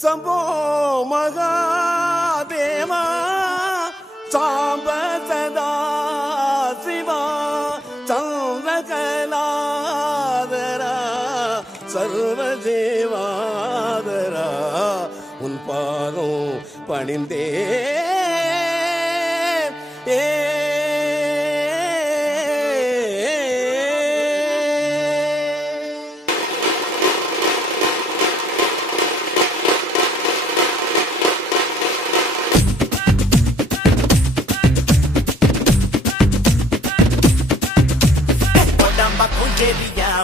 சம்போ மகாதேவா சாம்ப சதா சிவா சந்திரகலாதரா சர்வஜீவாதரா உன் பாதம் பணிந்தே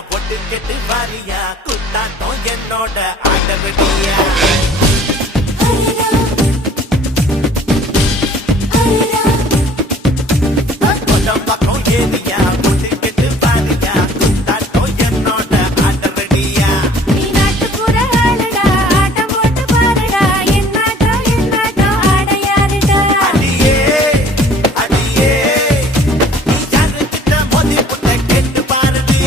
ஒட்டு கெட்டு வாரியா குத்தாட்டம் என்னோட ஆடவடியா பக்கம் ஏரியா ஒட்டு கெட்டு வாரியா குத்தாட்டம் என்னோட ஆடவடியா அடியே அடியே நீ யாருக்கிட்ட மோதி புட்ட கேட்டு பாருடி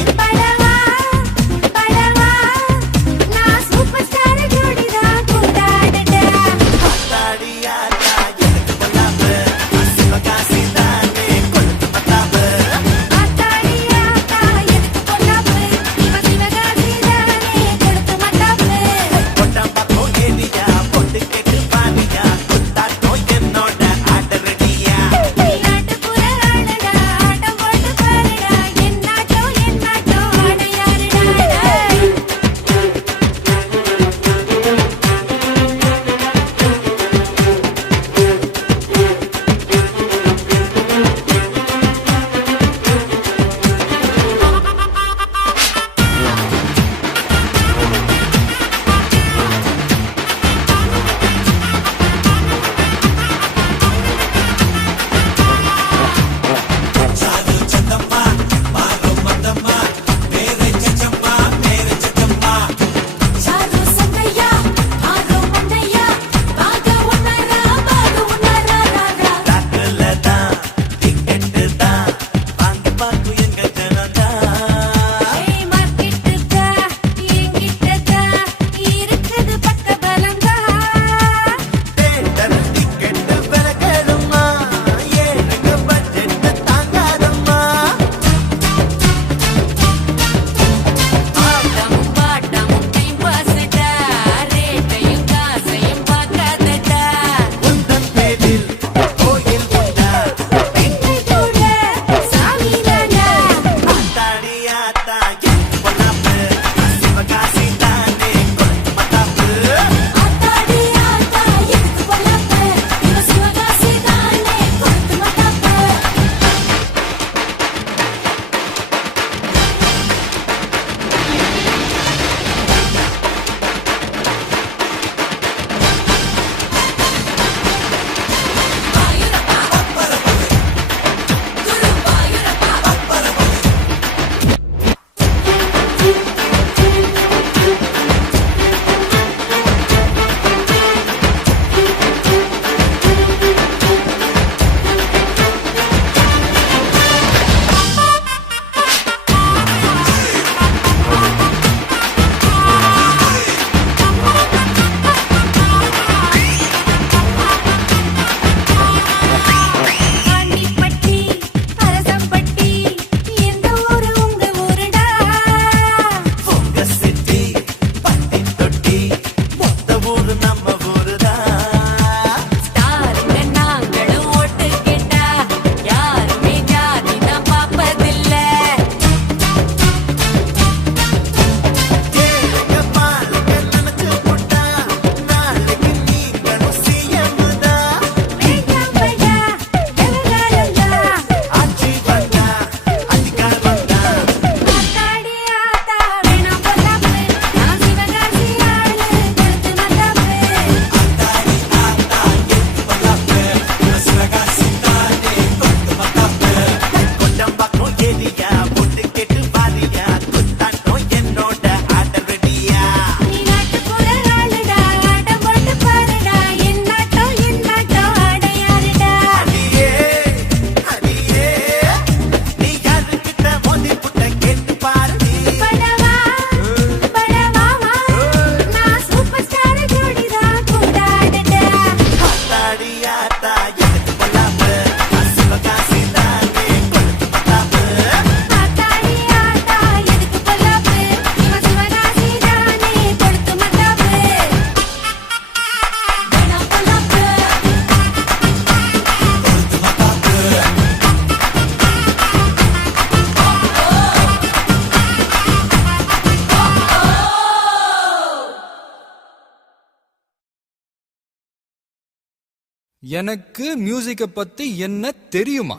எனக்கு மியூசிக்க பத்தி என்ன தெரியுமா?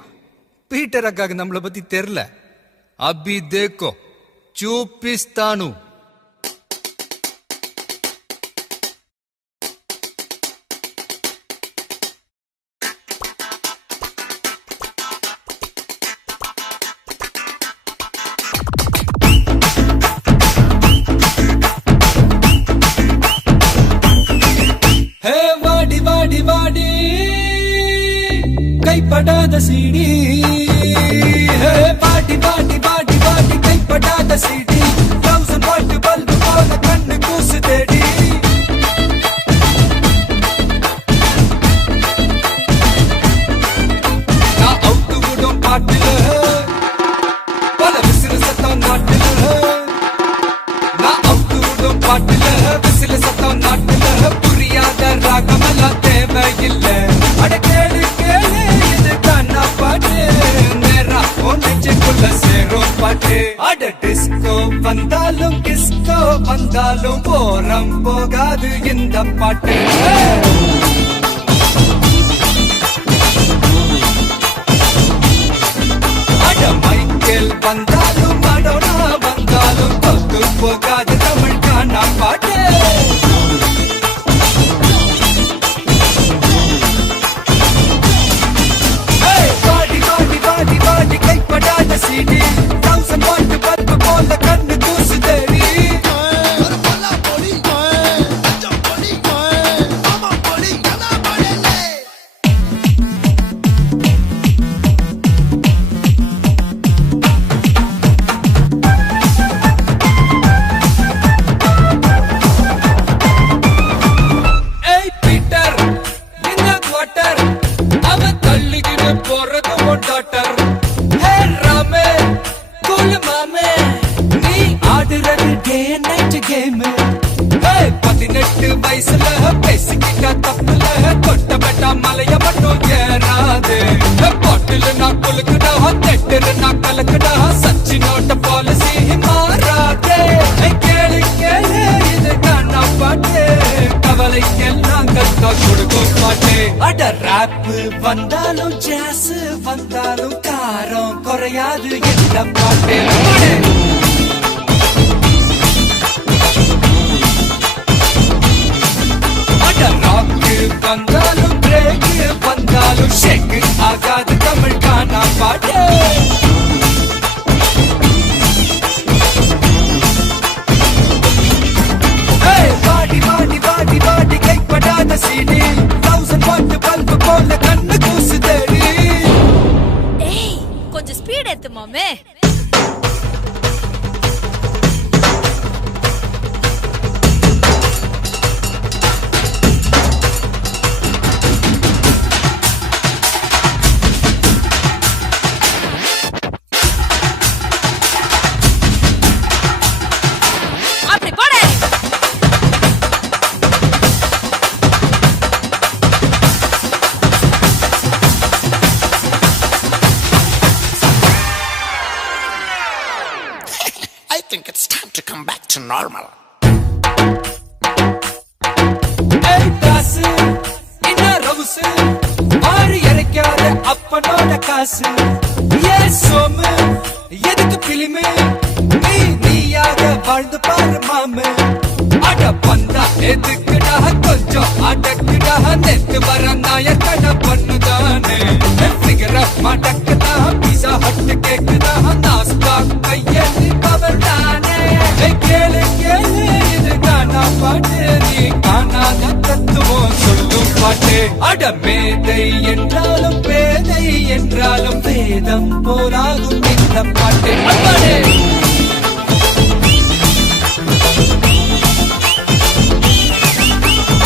பீட்டர் அக்காக்கு நம்மளை பத்தி தெரியல. அபி தேக்கோ சூப்பிஸ்தானு. வாடி கைப்படாத சீடி. பாட்டி பாட்டி பாட்டி பாட்டி கைப்படாத சீடி. 1000 வாட் பல்பு போல கண்ணு கூசு தேடி. நான் அவுட்டு விடும் பாட்டுல பல விசிறு சத்தம் நாட்டுல. நான் அவுட்டு விடும் பாட்டுல விசிறு சத்தம் நாட்டுல. புரியாத ராகமெல்லாம் தேவையில்லை. அட கேளு கேளு இது கண்ணா பாட்டு. நேரா நெஞ்சுக்குள்ள சேரும் பாட்டு. அட டிஸ்கோ வந்தாலும் கிஸ்கோ வந்தாலும் போரம் போகாது இந்த பாட்டு. அட மைக்கேல் வந்தாலும் மடோனா வந்தாலும் பத்து போகாது தமிழ் காணா பாட்டு. கைப்படாத சீடி. 1000 வாட் பல்பு போல கண்ணு கூசு தேடி. ஏய் பீட்டர் இந்த குவார்டர் அவன் தள்ளிக்கிட்டு போறது உன் டாக்டர். வயசுல பேசிக்கிட்ட தப்புல தொட்ட பெட்டா மலைய மட்டும் ஏறாது. பாட்டில் நான் குலுக்குடா தெட்டு நான் கலக்குடா. சச்சினோட பாலிசி மாறாது. கேளு கேளு இது கண்ணா பாட்டு. கவலைக்கெல்லாம் கத்தா கொடுக்கும் பாட்டு. அட ராப் வந்தாலும் ஜாஸ் வந்தாலும் காரம் குறையாது இந்த பாட்டு. ராக்கு வந்தாலும் பிரேக் வந்தாலும் ஷேக் ஆகாது தமிழ் காணா பாட்டு. வாடி வாடி வாடி வாடி கைப்படாத சீடி. 1000 வாட் பல்பு போல கண்ணு கூசு தேடி. ஏய் கொஞ்சம் ஸ்பீட் ஏத்து மாமே. I think it's time to come back to normal. Hey காசு என்ன ரவுசு ஆறு இறைக்காத அப்பனோட காசு. ஏ சோமு எதுக்கு பிலிமு நீ நீயாக வாழ்ந்து பாரு மாமு. அட பந்தா எதுக்குடா கொஞ்சம் அடக்குடா. நெத்து வர நாயர் கடை பண்ணுதானே. ஃபிகர் மடக்குதா பீஸா ஹட் கேக்குதா. நாஸ்தா கையெழுதி பவர் தானே. கேளு கேளு இது காணா பாட்டு. நீ காணாத தத்துவம் சொல்லும் பாட்டு. அட மேதை என்றாலும் பேதை என்றாலும் வேதம் போராகும் இந்த பாட்டு.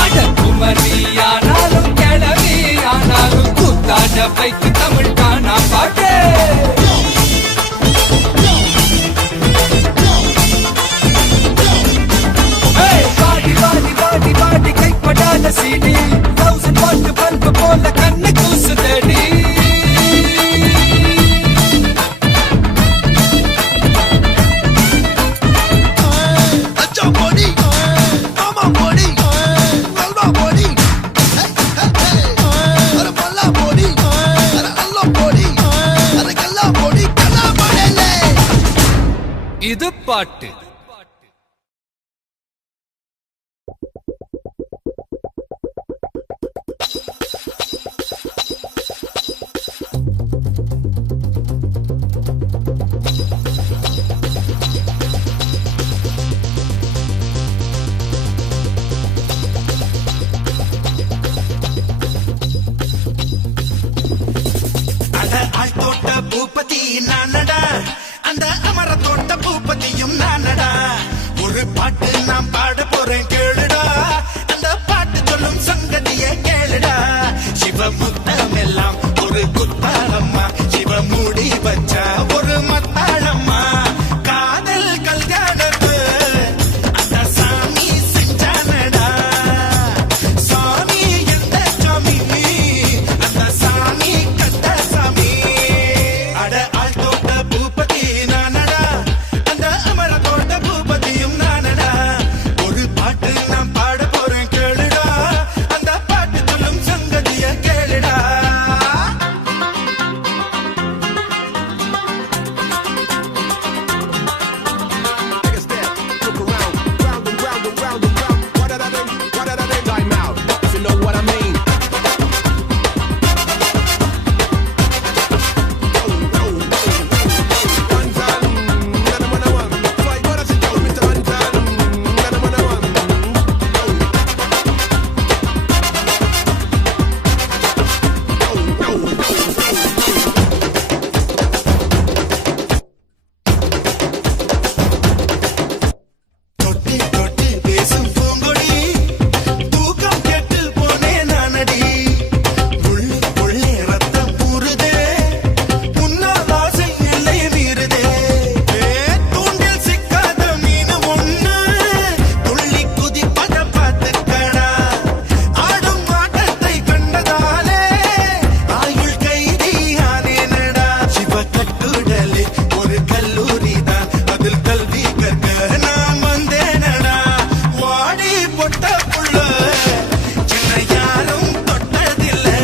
அட குமரி ஆனாலும் கிளவி ஆனாலும் கூத்தாட வைத்து தமிழ் காணா பாட்டு. வாடி வாடி வாடி வாடி கைப்படாத சீடி. 1000 வாட் பல்பு போல கண்ணு கூசு தேடி. பாட்டு. தோட்ட பூப்பதி நானடா, அந்த அமர தோட்ட பூப்பதியும் நானடா. ஒரு பாட்டு நான் பாட போறேன் கேளுடா, அந்த பாட்டு சொல்லும் சங்கதிய கேளுடா. சிவமுத்தம் எல்லாம் ஒரு குத்தாளம்மா, சிவ மூடி வச்சா ஒரு மத்தாளம்மா. காதல் கல்யாணத்து அந்த சாமி செஞ்சானடா. சாமி எந்த சாமி, அந்த சாமி கட்ட சாமி. அட ஆள் தோட்ட பூப்பதி நானடா, அந்த அமர தோட்ட பூப்பதியும் நானடா. ஒரு பாட்டு நான் பாட போறேன் கேளுடா, அந்த பாட்டு சொல்லும் சங்கதிய கேளுடா. Take a step, look around, round and round and round and round. What did I do? What did I do? Time out, if you know what I mean. One time, another one I want. Fight, what I should do, Mr. One time, another one I want. தொட்டு தொட்டு பேசும் பூங்கொடி, தூக்கம் கெட்டு போனேன் நானடி. உள்ளுக்குள்ளே ரத்தம் ஊறுதே, உன்னால் ஆசை எல்லை மீறுதே. தூண்டில் சிக்காத மீன் ஒண்ணு, துள்ளி குதிப்பத பார்த்துக்கடா. ஆடும் ஆட்டத்தை கண்டதாலே ஆயுள் கைதியானேனடா. சிவ கட்டுடலே ஒரு கல்லூரிதான், அதில் கல்வி கற்க நான் வந்தேனடா. வாடி பொட்ட புள்ள, சின்ன யாரும் தொட்டதில்லை.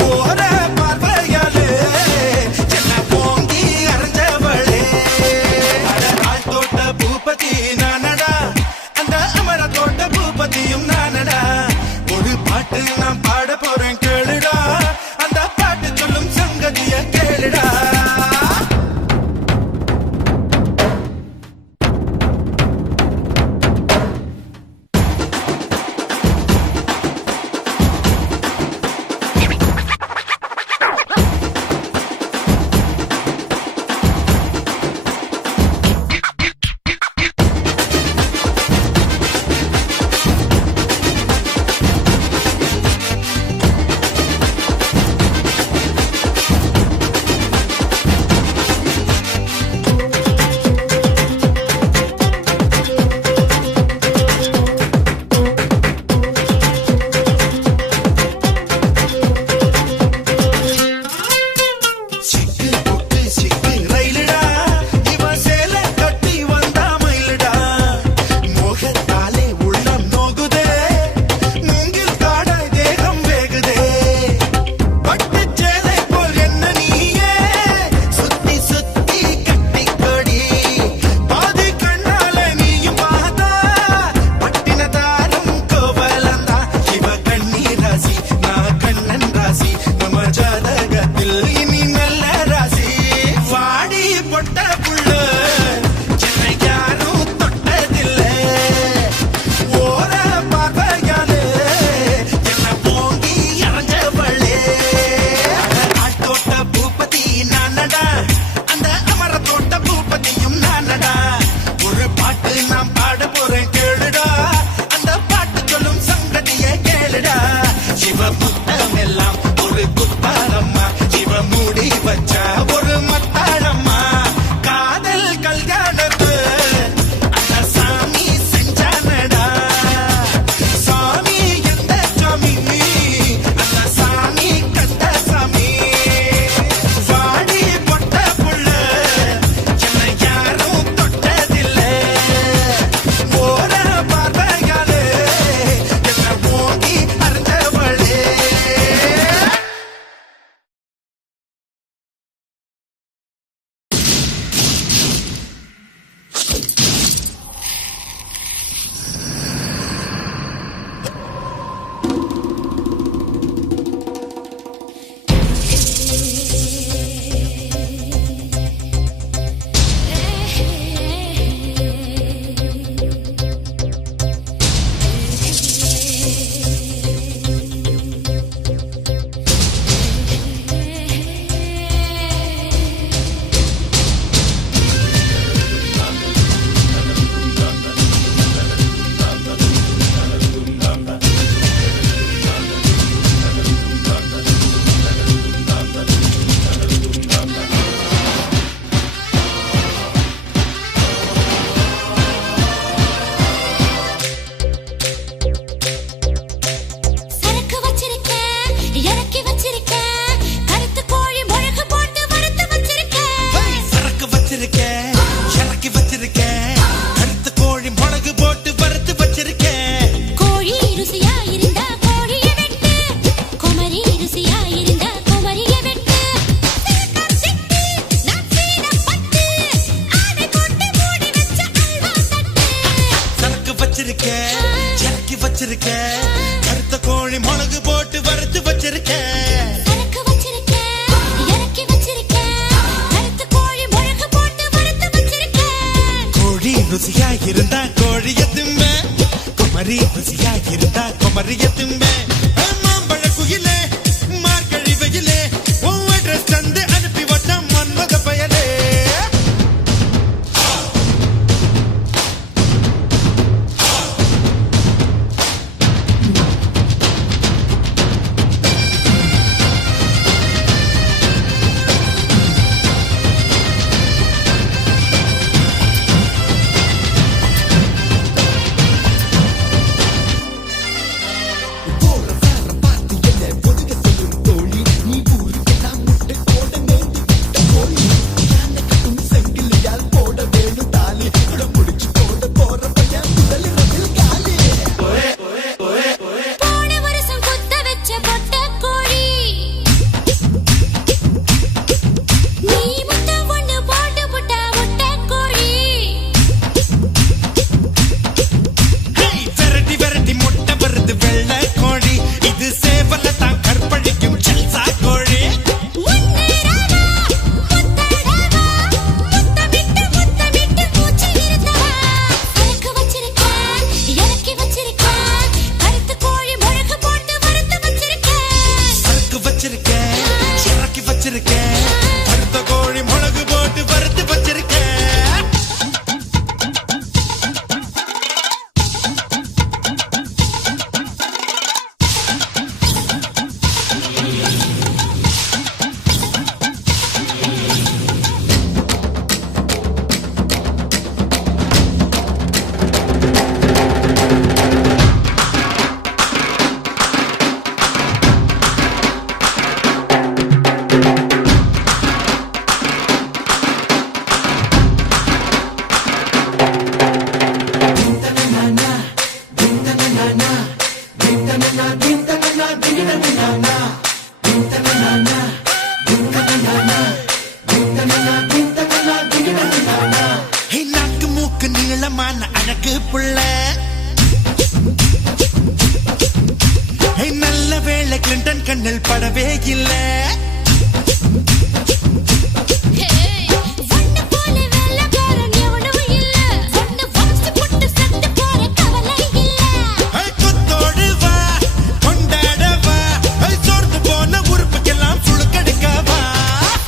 போற பார்வையாலே என்ன போங்கி அரைஞ்சவளே. அட ஆள் தோட்ட பூப்பதி நானடா, அந்த அமர தோட்ட பூப்பதியும் நானடா. ஒரு பாட்டு நான் பாட போறேன் கேளுடா, அந்த பாட்டு சொல்லும் சங்கதிய கேளுடா. வச்சிருக்க கருத்த கோழி மிளகு போட்டு வறுத்து வச்சிருக்க சரக்கு வச்சிருக்கேன், இறக்கி வச்சிருக்கேன். கருத்து கோழி முழக்கு போட்டு வறுத்து வச்சிருக்கேன். கோழி ருசியா இருந்தா கோழிய திம்ப குமரி ருசியா இருந்தா குமரிய திம்ப மாம்பழ குயிலே மார்கழி வெயிலே உன் அட்ரஸ் தந்து அனுப்பி வட்டம் மன்மத பயலே போன வருஷம் குத்த வச்ச கொட்டை கோழி. நீ முத்தம் ஒண்ணு போட்டு புட்டா முட்டை கோழி. விரட்டி விரட்டி முட்டை வருது வெள்ளை கோழி இது சேவல தான் கற்பழிக்கும் செல்சா கோழி முன்னேறவா, முத்தடவா, முத்தமிட்டு மூச்சு நிறுத்தவா. சரக்கு வச்சிருக்கேன், இறக்கி வச்சிருக்கேன். கருத்து கோழி முழக்கு போட்டு வறுத்து வச்சிருக்கேன். சரக்கு வச்சிருக்கேன் இறக்கி வச்சிருக்கேன் கருத்த கோழி மிளகு போட்டு வறுத்து வச்சிருக்கேன் நாக்கு மூக்கு நீளமான அழகு புள்ள நல்ல வேளை கிளின்டன் கண்ணில் படவே இல்லை ஒண்ணு போல வெள்ளக்காரன் எவனும் இல்ல. ஒண்ணு வச்சு புட்டு செத்து போற கவலை இல்ல. கொத்தோடு வா கொண்டாட வா சோர்ந்து போன உறுப்புக்கெல்லாம் சுழுக்கெடுக்க வா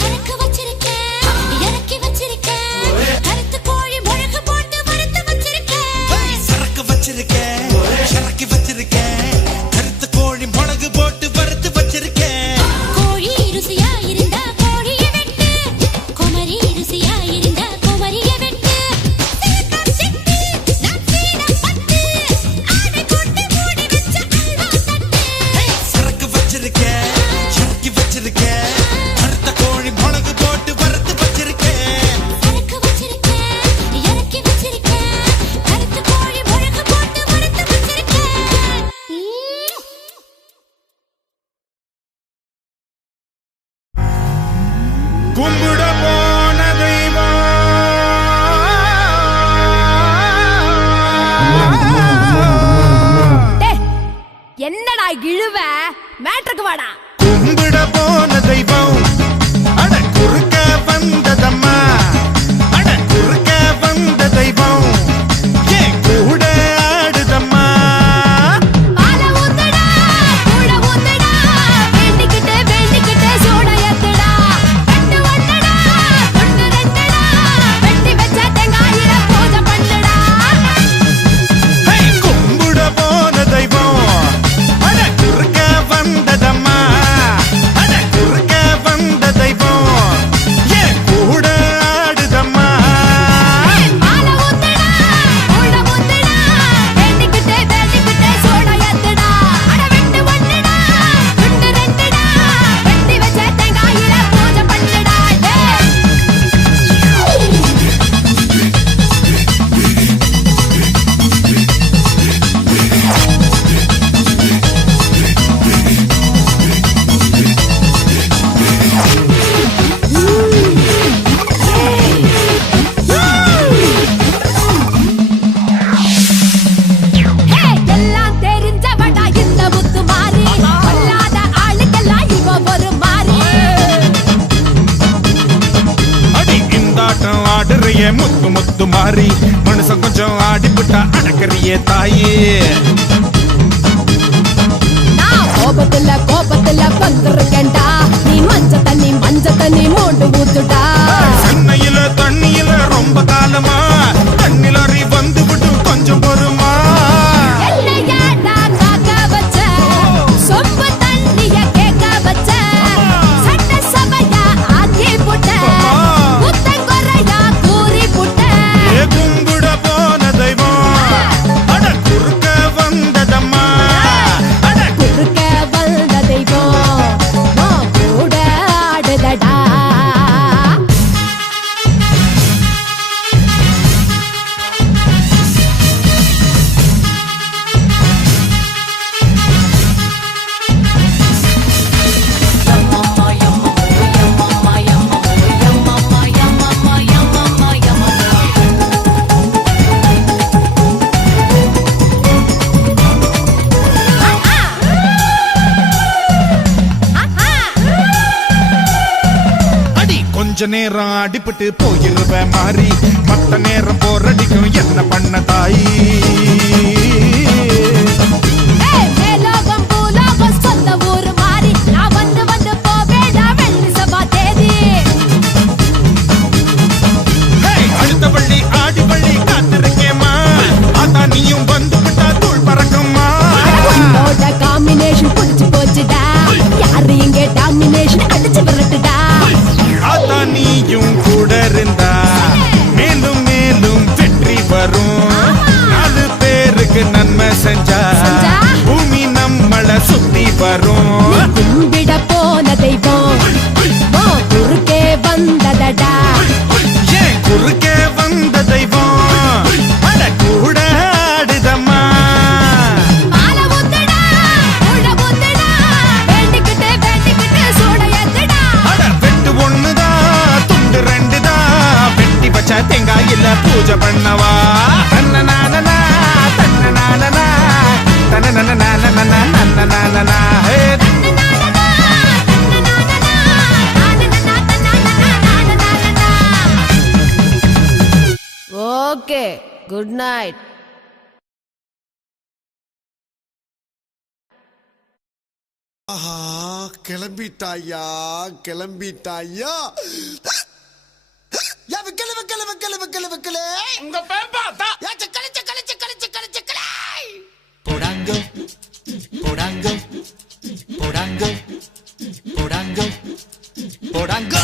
சரக்கு வச்சிருக்கேன், இறக்கி வச்சிருக்கேன். கருத்து கோழி முழக்கு போட்டு வறுத்து வச்சிருக்கேன். சரக்கு வச்சிருக்கேன் இறக்கி வச்சிருக்கேன் கருத்து கோழி மிளகு போட்டு வறுத்து வச்சிருக்கேன் கோழி ருசியா இருந்தா கோழியை வெட்டு. குமரி ருசியா இருந்தா குமரியை வெட்டு. சீதா சிட்டு, நான் சீதா பட்டு. ஆடை கொண்டு மூடி வச்ச அல்வா தட்டு. சரக்கு வச்சிருக்கேன் இறக்கி வச்சிருக்கேன் கருத்த கோழி மிளகு போட்டு வறுத்து வச்சிருக்கேன் சரக்கு வச்சிருக்கேன், இறக்கி வச்சிருக்கேன். கருத்து கோழி முழக்கு போட்டு வறுத்து வச்சிருக்கேன். கும்பிட போன தெய்வம் என்னடா இழுவ? மேட்ருக்கு வாடா. கும்பிட போன தெய்வம் அட குறுக்க வந்ததம்மா அட குறுக்க வந்த தெய்வம் ஏன் கூட ஆடுதம்மா பால ஊத்துடா, கூட ஊத்துடா. வேண்டிக்கிட்டு சூட ஏத்துடா. வெட்டு ஒண்ணுடா, ஒண்ணு ரெண்டுடா. வெட்டி வச்ச தேங்காயில பூஜை பண்ணுடா. ஹே, கும்பிட போன தெய்வம் அட குறுக்க வந்ததம்மா அட குறுக்க வந்த தெய்வம் தாயே தாயே நான் கோபத்துல வந்திருக்கேன்டா நீ மஞ்ச தண்ணி மூண்டு ஊத்துடா சென்னையில தண்ணியில ரொம்ப காலமா தண்ணிலறி வந்து விட்டு கொஞ்சம் பொறுமா எல்லையா நான் காக்க வச்ச சொம்பு தண்ணிய கேட்க வச்ச சட்ட சபையா ஆக்கி புட்ட புத்தன் குறையா கூறி புட்ட கும்பிட போன தெய்வம் அட குறுக்க வந்ததம்மா குறுக்க வந்த தெய்வம் கூட ஆடுதடா அடி கொஞ்ச நேரம் அடிபட்டு போயிருவேன் மாறி மத்த நேரம் போரடிக்கும் என்ன பண்ண தாயி மேலோகம் பூலோகம் சொந்த ஊரு மாறி நான் வந்து போவேடா வெள்ளி சபா தேதி அடுத்த பள்ளி ஆடி பள்ளி காத்திருக்கேம்மா அதான் நீயும் வந்து விட்டா தூள் பறக்கும்மா உன்னோட காம்பினேஷன் புடிச்சு போச்சுடா யாரு இங்க டாமினேஷன் அடிச்சு விரட்டுடா அதான் நீயும் கூட இருந்தா மேலும் மேலும் வெற்றி வரும் 4 பேருக்கு நன்மை செஞ்சா பூமி நம்மள சுத்தி வரும் கும்பிட போன தெய்வம் குறுக்கே வந்ததடா ஏன் குறுக்கே வந்த தெய்வம் அட கூட ஆடுதம்மா மாலை ஊத்துடா உள்ள ஊத்துடா வேண்டிக்கிட்டு சூட ஏத்துடா அட வெட்டு ஒண்ணுதான் துண்டு 2தான் வெட்டி வச்ச தேங்காயில பூஜை பண்ணவா தன்னநானனா தன்னநானனா தன்னநானனா தன்னநானனா ஹே ஓகே குட் நைட் ஆஹா கிளம்பிட்டாயா கிளம்பிட்டாயா உங்க பேம்பாத்தா Porango, porango, porango, porango, porango.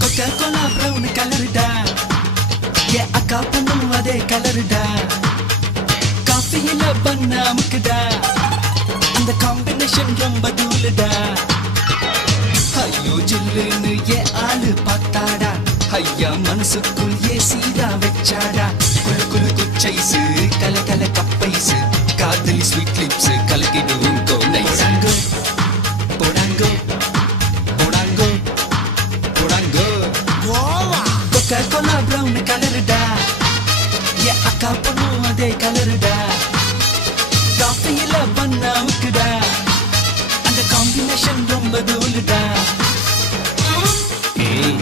Coca-Cola brown color da, yeah akka pannum ade color da. Coffee ila banna mukda, and the combination romba dool da. Ayyo jillunu ye aalu patada. ஐயா மனசுக்குள் ஏசிதா வச்சாடா குளு குளு குச்சைசு கல கல கப்பைசு காதலி sweet lips கலக்கிடுவோம் கோடைசாங்கோ போடாங்கோ போடாங்கோ போடாங்கோ கொக்கா Cola brown கலருடா ஏ அக்கா பொண்ணு அதே கலருடா காஃபியில பண்ணா முக்குடா அந்த காம்பினேஷன் ரொம்ப தூளுடா ஏய்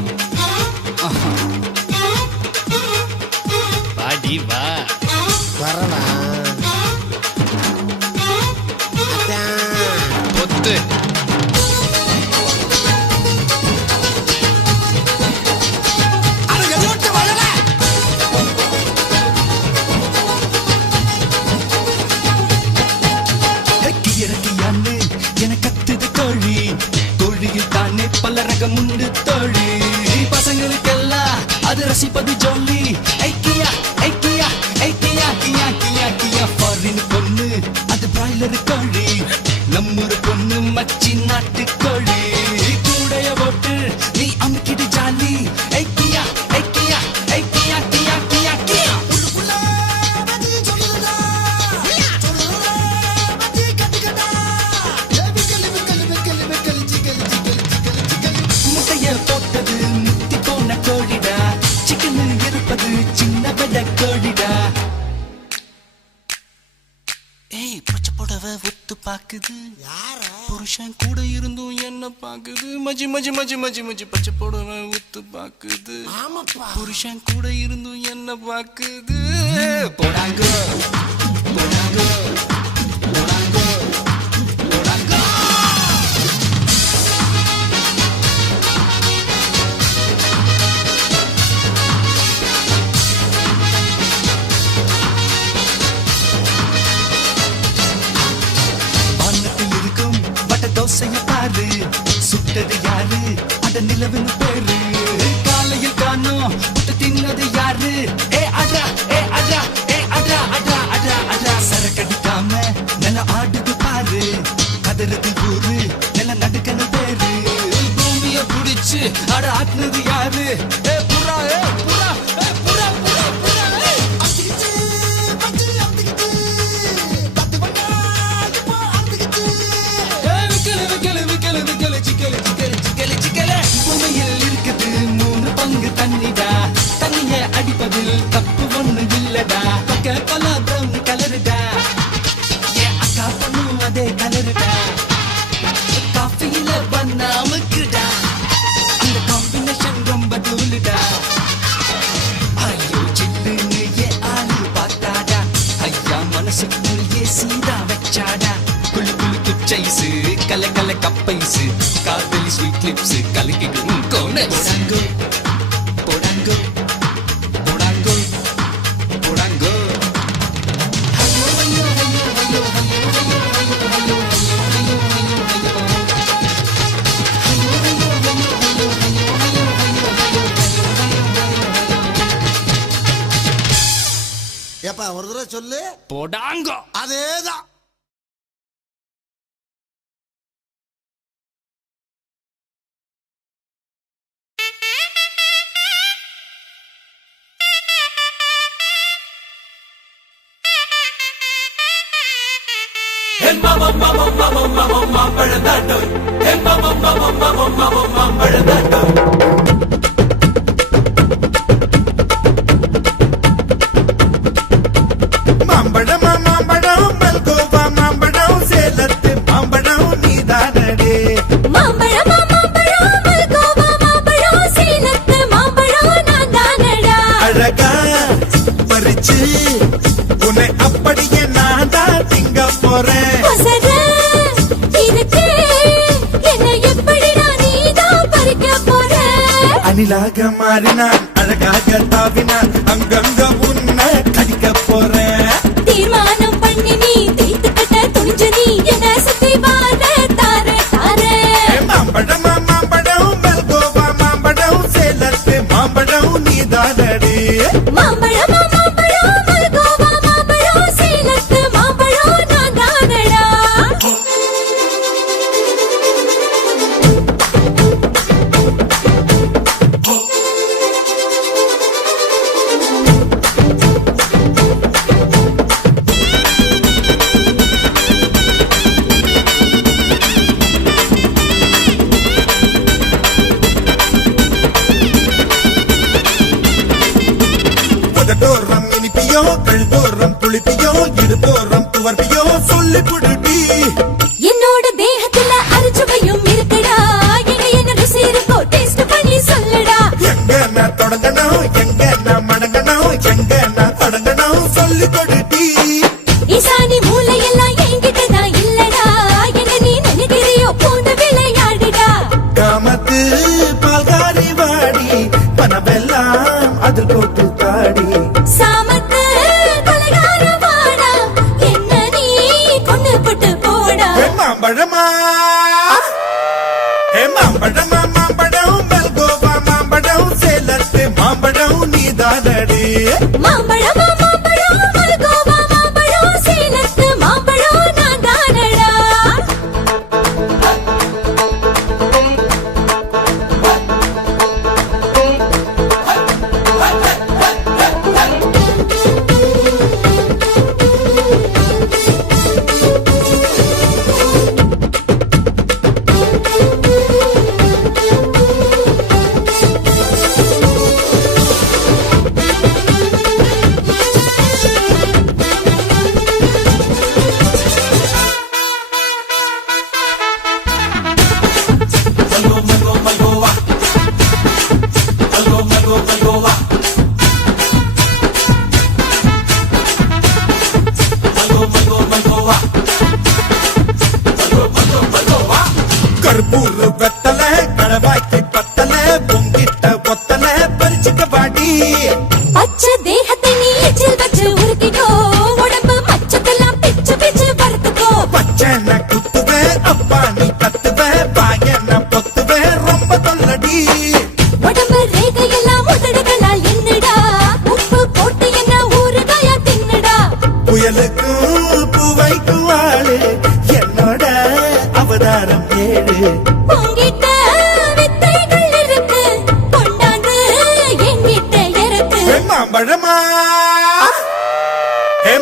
வாடி வா வரவா பொத்து இறக்கியான்னு என கத்துது கோழி கோழியில் தானே பல ரகம் உண்டு தோழி பசங்களுக்கெல்லாம் அது ரசிப்பது ஜோலி ஐக்கியா ஐக்கியா ஐக்கியா கியா கியா கியா ஃபாரின் பொண்ணு அது பிராய்லர் கோழி நம்மூர் பொண்ணு மச்சி நாட்டு கோழி கூடைய போட்டு நீ அமுக்கிடு ஜாலி ஐக்கியா ஐக்கியா ஐக்கியா கியா கியா கியா முட்டைய போட்டது முத்தி போன கோழிடா சிக்கன் இருப்பது சின்ன பெட கோழிடா ஏய் பச்சை போட அவ ஒத்து பாக்குது புருஷன் கூட இருந்தும் என்ன பாக்குது மஜி மஜி மஜி மஜி மஜி பச்சை போடுவ ஒத்து பாக்குது புருஷன் கூட இருந்தும் என்ன பாக்குது போடாங்க போடாங்க போடாங்க போடாங்க தோசைய பாரு சுட்டது யாரு அந்த நிலவின் பேரு காலையில் காணோம் புட்டு தின்னது யாரு ஏ அடா ஏ அடா ஏ அடா அடா அடா அடா சரக்கடிக்காம நல்ல ஆடுது பாரு கதறது ஊரு நல்ல நடுக்கன பேரு பூமிய புடிச்சு அட ஆட்டுனது யாரு ஏ புறா ஏ புறா ஏ புறா புறா புறா பூமியில் இருக்குது 3 பங்கு தண்ணிடா தண்ணிய அடிப்பதில் தப்பு ஒண்ணு இல்லடா பக்க கொலா பிரவுன் கலருடா என் அக்கா பொண்ணும் அதே கலருடா காஃபியில பண்ணாமக்குடா அந்த காம்பினேஷன் ரொம்ப தூளுடா ஐயோ சில்லுன்னு ஏன் ஆளு பார்த்தாடா ஐயா மனசுக்குள் ஏசிடா வச்சாடா குளு குளு குச்சைசு கல கல கப்பைசு காதலி ஸ்வீட் லிப்ஸ் கலக்கிடும் போடாங்கோ போடாங்கோ போடாங்கோ போடாங்கோ ஐயோ ஐயோ ஐயோ ஐயோ ஐயோ ஐயோ ஐயோ ஏப்பா ஒரு தடவை சொல்லு. போடாங்கோ அதேதான். மாம்பழம் மாம்பழம் மல்கோவா மாம்பழம் சேலத்து மாம்பழம் நீதானடே மாம்பழம் மாம்பழம் மல்கோவா மாம்பழம் சேலத்து மாம்பழம் நான் தானடா அழகா பறிச்சு உன்னை அப்படியே நான் தான் திங்க போறேன் வசர இதுக்கு என்ன எப்படிடா நீதான் பறிக்க போற அணிலாக மாறினான் அழகாக தாவினான் அங்கங்க உன்னை கடிக்க போறேன் தீர்மானம் பண்ணி நீ தீர்த்துக்கிட்ட துணிஞ்சு நீ என்ன சுத்தி வார தார தார மாம்பழம் மாம்பழம் மல்கோவா மாம்பழம் சேலத்து மாம்பழம் நீதானடே மாம்பழம் மாம்பழம் மல்கோவா மாம்பழம் சேலத்து மாம்பழம் நான் தானடா முதட்டோரம் இனிப்பியோ கழுத்தோரம் புளிப்பியோ இடுப்போரம் துவர்ப்பியோ சொல்லி புடுடி என்னோட தேகத்துல அரிச்சுவையும் இருக்குடா என்ன ருசி இருக்கோ டேஸ்ட் பண்ணி சொல்லுடா எங்க நான் தொடங்கணும் எங்க நான் மடங்கணும் எங்க நான் தொடங்கணும் சொல்லி கொடுடி ஈசானி மூளையெல்லாம் என்கிட்ட தான் இல்லடா என்ன நீ நினைக்கிறியோ போன விளையாடுடா காமத்து பால்காரி வாடி பணமெல்லாம் அதில் போட்டு தாடி சாமத்து கொலைகார வாடா என்ன நீ கொண்டு போட்டு போடா மாம்பழமா மாம்பழமா மாம்பழம் மல்கோவா மாம்பழம் சேலத்து மாம்பழம் நீதானடே மாம்பழம் மாம்பழம் மல்கோவா மாம்பழம் சேலத்து மாம்பழம் நான் தானடா பச்சை தேகத்தை நீ எச்சில் வச்சு உருக்கிக்கோ உடம்பு மச்சத்தெல்லாம் பிச்சு பிச்சு படுத்துக்கோ பச்சனை குத்துவேன் அப்பா நீ கத்துவேன் பாயன பொத்துவேன் ரொம்ப தொல்லடி உடம்பு ரேகையெல்லாம் உதடுகளால் என்னடா உப்பு போட்டு என்ன ஊறுகாயா தின்னுடா புயலுக்கும் பூவைக்கும் ஆளு என்னோட அவதாரம் ஏழு உங்கிட்ட வித்தைகள் இருக்கு கொண்டாந்து எங்கிட்ட இருக்கு மாம்பழமா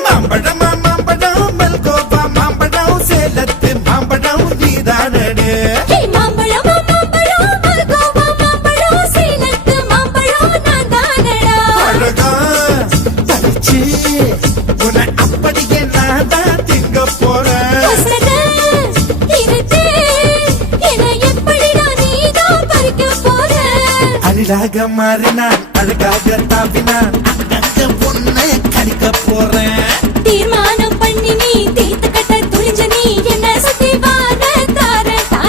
மாம்பழமா மாம்பழம் மல்கோவா மாம்பழம் சேலத்து மாம்பழம் நீதானடு மாம்பழமா மாம்பழம் மல்கோவா மாம்பழம் சேலத்து மாம்பழம் நான் தானடா அழகா தனிச்சு உன்னை அப்படியே நான் தான் திங்க போறேன் வசனத்தை இருட்டே என்னை எப்படிடா நீதான் பறிக்க போற அரிதாக மாறினான் அழகாக தாவினான் அங்க பொண்ணை கடிக்க போறேன் தீர்மானம் பண்ணி நீ தீர்த்து கட்ட துணிஞ்ச நீ என்ன சுத்தி வார தார தார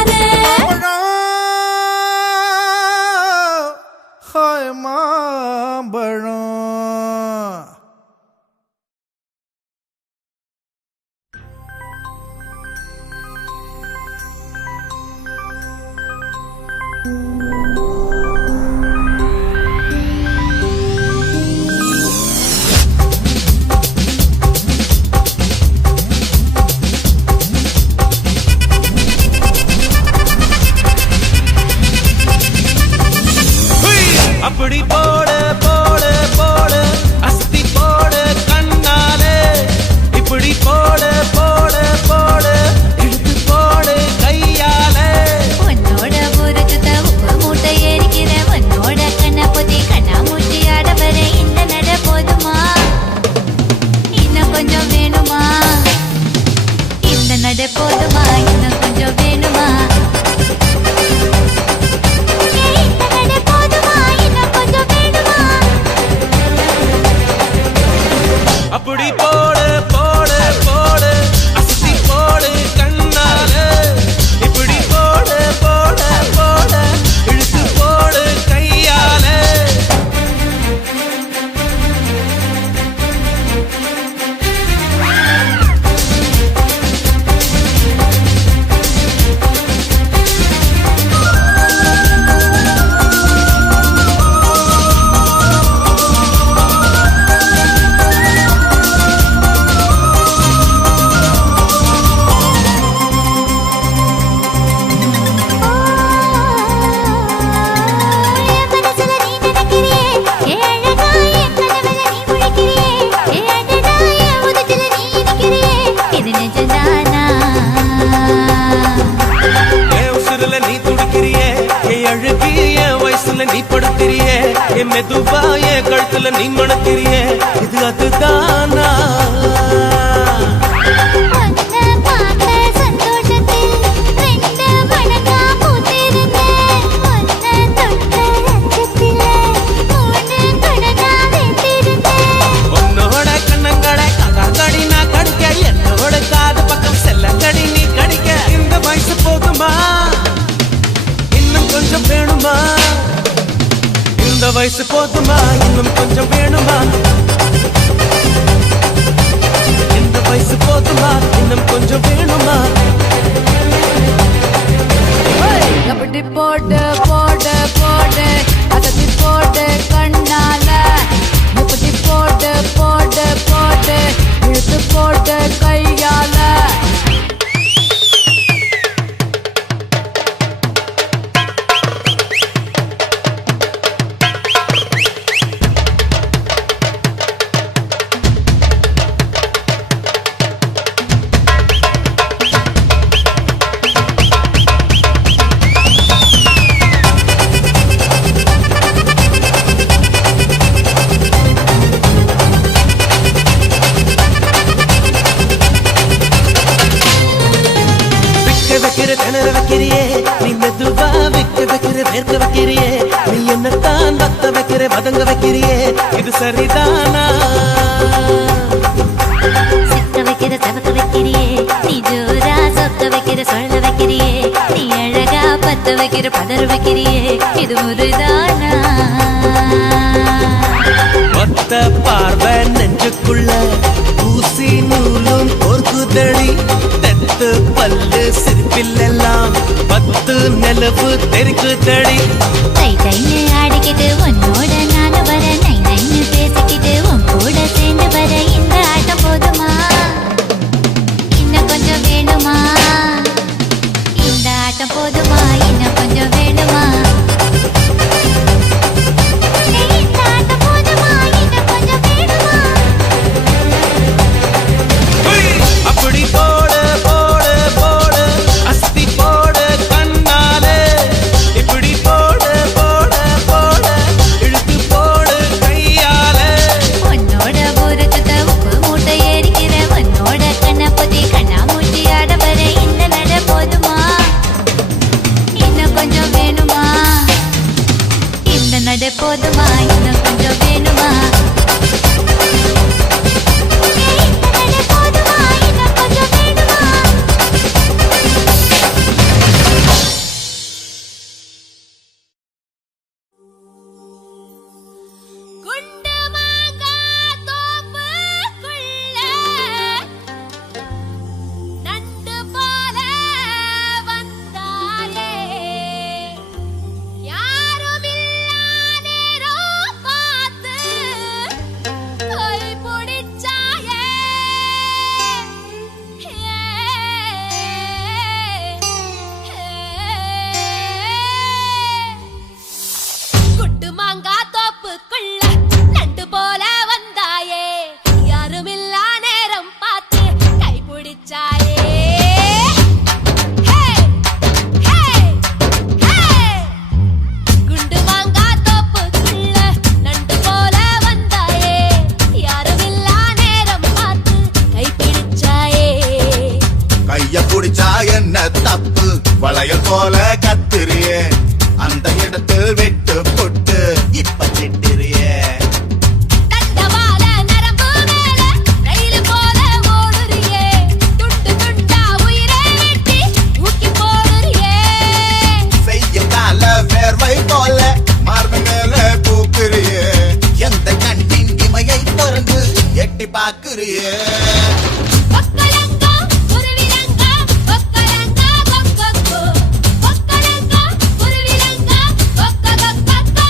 மாம்பழம் அப்படி போடு போடு போடு அஸ்தி போடு கண்ணாலே இப்படி போடு போடு போடு இழுத்து போடு கையாலே உன்னோட ஊருக்கு உப்பு மூட்டை ஏறிக்கிற உன்னோட கண்ணை பொத்தி கண்ணா மூட்டி ஆட வர இந்த நட போதுமா இன்னும் கொஞ்சம் வேணுமா இந்த நட போதுமா இன்னும் கொஞ்சம் வேணுமா அப்படி போடு போடு போடு அஸ்தி போடு கண்ணாலே இப்படி போடு போடு போடு இழுத்து போடு கையாலே நீ துடிக்கிறியே என் அழுகி என் வயசுல நீ படுத்திரியே என் மெதுவா என் கழுத்துல நீ மணக்கிறியே இது அதுதானா உன்னோட கண்ணங்கடை கடி நான் கடிக்க என்னோட காது பக்கம் செல்லங்கடி நீ கடிக்க இந்த வயசு போதுமா இன்னும் கொஞ்சம் வேணுமா இந்த வயசு போதுமா இன்னும் கொஞ்சம் வேணுமா இந்த வயசு போதுமா இன்னும் கொஞ்சம் வேணுமா அப்படி போடு போடு போடு அதத்தி போடு கண்ணால இப்படி போடு போடு போடு இழுத்து போடு கையால திணற வைக்கிறியே நீ மெதுவா வைக்க வைக்கிற வேர்க்க வைக்கிறியே நீ என்னத்தான் வத்த வைக்கிற வதங்க வைக்கிறியே இது சரிதானா சிக்க வைக்கிற சவக்க வைக்கிறியே நீ ஜோரா சொக்க வைக்கிற சொல்ல வைக்கிறியே நீ அழகா பத்த வைக்கிற பதற வைக்கிறியே இது முருதானா ஒத்த பார்வை நெஞ்சுக்குள்ள ஊசி நூலும் கோர்க்குதடி தெத்து பல்லு சிரிப்பிலெல்லாம் 10 நிலவு தெரிக்குதடி தை தைன்னு ஆடிக்கிட்டு உன்னோட நானு வர நை நைன்னு பேசிக்கிட்டு உன் கூட சேர்ந்து வர இந்த ஆட்டம் போதுமா இன்னும் கொஞ்சம் வேணுமா இந்த ஆட்டம் போதுமா இன்னும் கொஞ்சம் வேணுமா இந்த ஆட்டம் போதுமா இன்னும் கொஞ்சம் வேணுமா அப்படி போடு போடு போடு அஸ்தி போடு கண்ணாலே இப்படி போடு போடு போடு இழுத்து போடு கையாலே உன்னோட ஊரத்துக்கு உப்பு மூட்டை ஏறிக்கிற உன்னோட கண்ணை பொத்தி கண்ணா மூட்டி ஆட வர இந்த நட போதுமா இன்னும் கொஞ்சம் வேணுமா இந்த நட போதுமா இன்னும் கொஞ்சம் வேணுமா இந்த நட போதுமா இன்னும் கொஞ்சம் வேணுமா குண்டு மாங்கா தோப்புக்குள்ள நண்டு போல வந்தாயே யாருமில்லா நேரம் பார்த்து கை பிடிச்சாயே குண்டு மாங்கா தோப்புக்குள்ள நண்டு போல வந்தாயே யாருமில்லா நேரம் பார்த்து கை பிடிச்சாயே குண்டு மாங்கா தோப்புக்குள்ள நண்டு போல வந்தாயே யாருமில்லா நேரம் பார்த்து கை பிடிச்சாயே கைய புடிச்சா என்ன தப்பு வளையல் போல கத்திரியே அந்த இடத்தில் விட்டு புட்டு இப்ப திட்டிரியே தண்டவாள நரம்பு மேல ரயில் போல ஓடுறியே துண்டு துண்டா உயிரை வெட்டி தூக்கி போடுறியே செய்யத்தால வேர்வை போல மார்பு மேல பூக்குறியே எந்த கண்ணின் இமையை திறந்து எட்டி பாக்குறியே ஒக்கலங்கா குருவிலங்கா ஒக்கலங்கா கொக்கொக்கோ ஒக்கலங்கா குருவிலங்கா கொக்கொக்கோ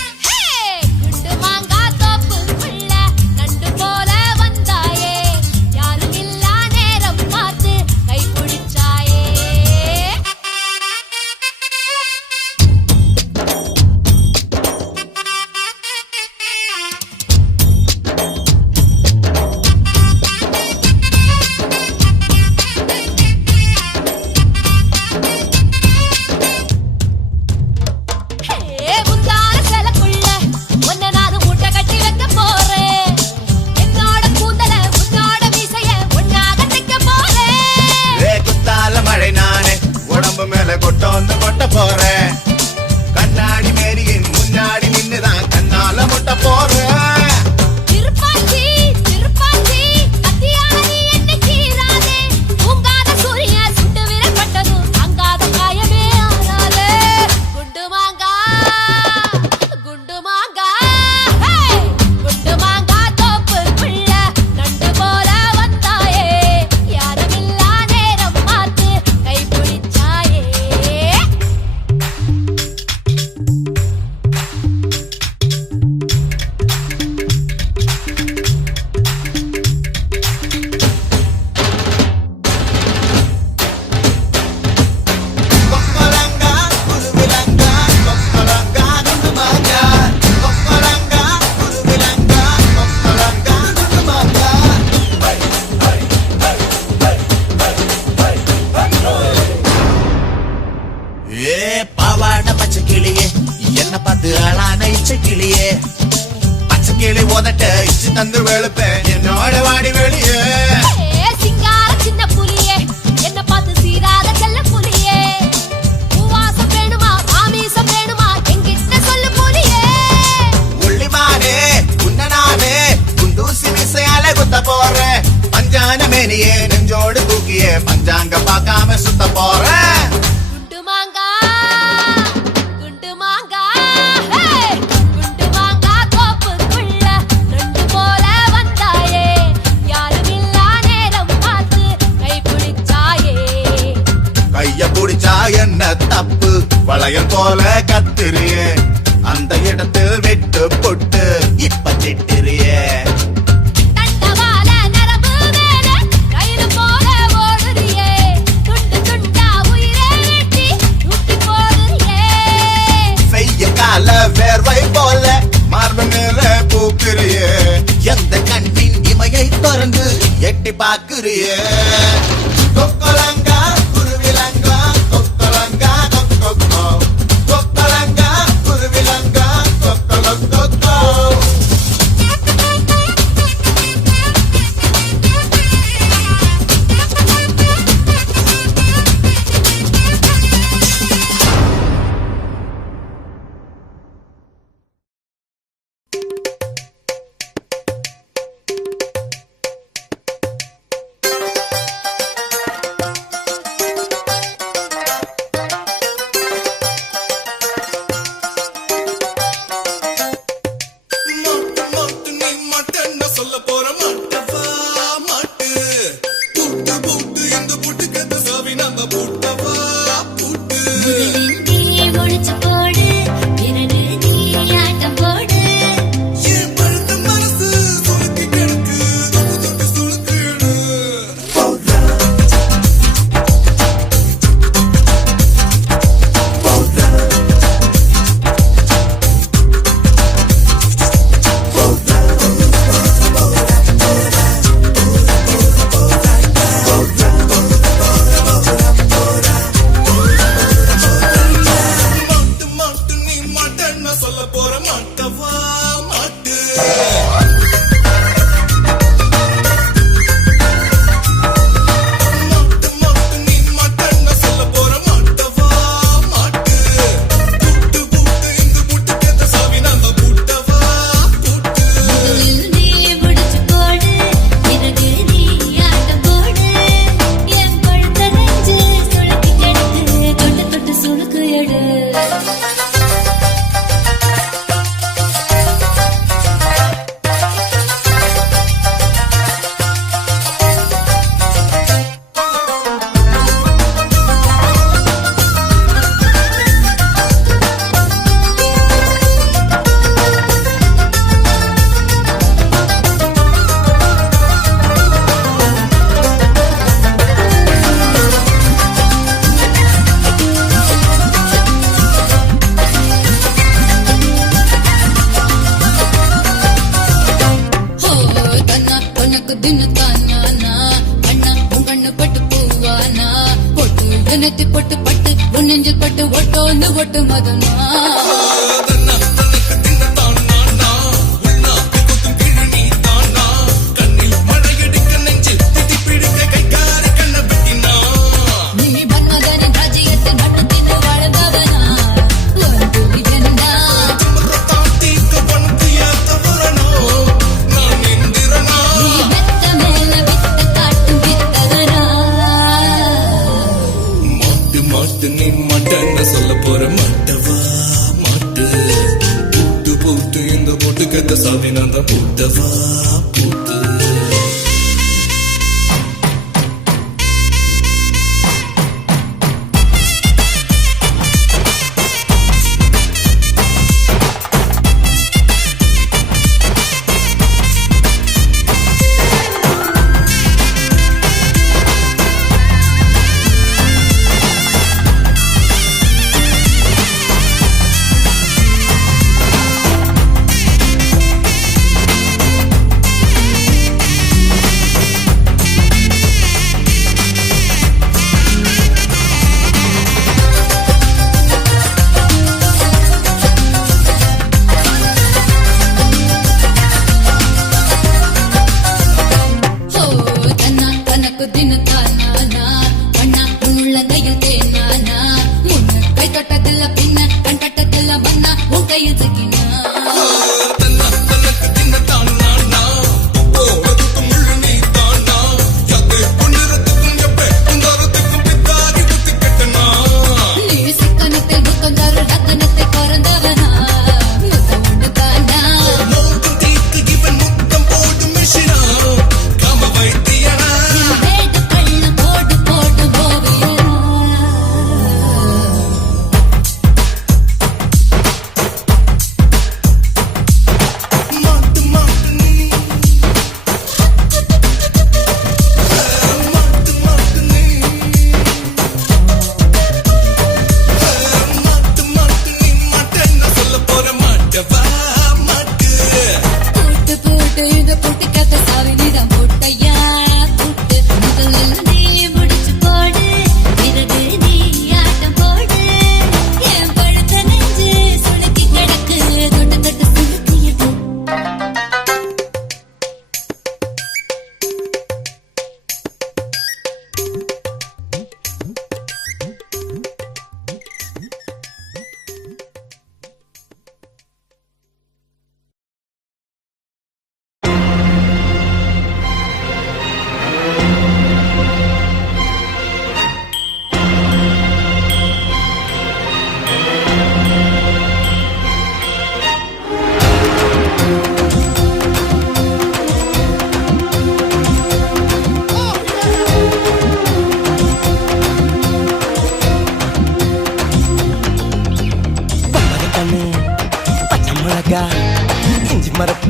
குண்டு மாங்கா தோப்புக்குள்ள நண்டு போல வந்தாயே யாருமில்லா நேரம் பார்த்து கை பிடிச்சாயே முந்தான சிலக்குள்ள ஒன்ன நான் மூட்டை கட்டி வைக்க போறேன் என்னோட கூந்தல உன்னோட மீசைய ஒன்னாக தைக்க போறேன் குத்தால மழை நானே உடம்பு மேல கொட்டோந்து கொட்ட போறேன் கண்ணாடி மேரியின் முன்னாடி நின்னுதான் கண்ணால முட்ட போறேன் திருப்பாச்சி திருப்பாச்சி அத்தியாரி என்ன கீராதே உங்காத சூரிய சுட்டு விரப்பட்டதும் அங்காத காயமே ஆனாலே குண்டு மாங்கா குண்டு மாங்கா குண்டு மாங்கா தோப்புக்குள்ள நண்டு போல வந்தாயே யாருமில்லா நேரம் பார்த்து கை பிடிச்சாயே கொக்கலங்கா குருவிலங்கா கொக்கலங்கா குண்டுமாங்கா கொக்கலங்கா குருவிலங்கா கொக்கலங்கா குண்டுமாங்கா ஏ பாவாட பச்சை கிளியே என்ன பார்த்து ஆளான இச்சை கிளியே பச்சை கிளி உதட்ட இச்சு தந்து வெளுப்பேன் என்னோட வாடி வெளியே சிங்கார சின்ன புலியே என்ன பார்த்து சீராத செல்ல புலியே பூவாசம் வேணுமா ஆமீசம் வேணுமா என்கிட்ட சொல்லு புலியே உள்ளிமானே உன்னனானே குண்டூசி விசையால குத்த போறேன் பஞ்சான மேனியே நெஞ்சோடு தூக்கியே பஞ்சாங்க பார்க்காம சுத்த போறேன். குண்டு மாங்கா குண்டு மாங்கா ஹே குண்டு மாங்கா தோப்புக்குள்ள ரெண்டு போல வந்தாயே யாரும் இல்லா நேரம் பார்த்து கை பிடிச்சாயே கைய புடிச்சா என்ன தப்பு, வளையல் போல கத்துறியே, அந்த இடத்தில் விட்டு பொட்டு இப்ப திட்டுறியே. தண்டவாள நரம்பு மேல ரயில் போல ஓடுறியே துண்டு துண்டா உயிரை வெட்டி தூக்கி போடுறியே செய்ய கால வேர்வை போல மார்பு மேல பூக்குறியே, எந்த கண்ணின் இமையை திறந்து எட்டி பாக்குறியே. கொக்கலங்கா குருவிலங்கா கொக்கலங்கா கொக்கொக்கோ, கொக்கலங்கா குருவிலங்கா கொக்கொக்கோ. நீ முடிச்சு போடு இரண்டு நீ ஆட்டம் போடு நீ முடிச்சு போடு இரண்டு நீ ஆட்டம் போடு என் பழுத்த நெஞ்சு சுளுக்கி கெடுத்து தொட்டு தொட்டு சுளுக்கு எடு தன்னா உனக்கு தின்னு தானா அண்ணா உன் கண்ணு பட்டு பூவானா பொட்டு தினத்தி பொட்டு பட்டு உன் நெஞ்சில் பட்டு ஒட்டோன்னு ஒட்டு மதனா நீ மன்மதனின் ராஜ்யத்தில் மட்டும் தின்னு வாழ்ந்தவனா ஒரு துளி வெண்ணா நீ மெத்த மேல வித்த காட்டும் வித்தகனா மாட்டு நீ மாட்டன்னு சொல்ல போற மாட்டவா மாட்டு பூட்டு பூட்டு இந்த பூட்டு கத்த சாவி நான் தான் பூட்டவா பூட்டு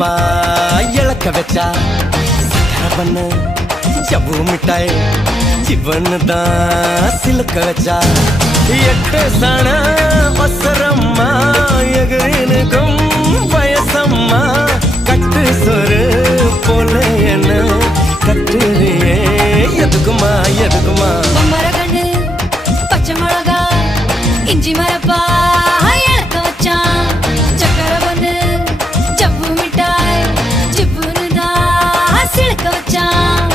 மரப்பா இழக்க வச்சா சக்கரை பண்ணு ஜவ்வு மிட்டாய் சிவன்னு தான் சிலுக்க வச்சா எட்டு சன வசரம்மா எகிரினுக்கும் வயசம்மா கட்டு சொரு போல என்ன கட்டுறியே எதுக்குமா எதுக்குமா மரகண்டு பச்சை மிளகா இஞ்சி மரப்பா இழக்க வச்சான் சக்கரை பண்ணு ஜவ்வு மிட்டாய் சிப்புன்னு தான் சிலுக்க வச்சான்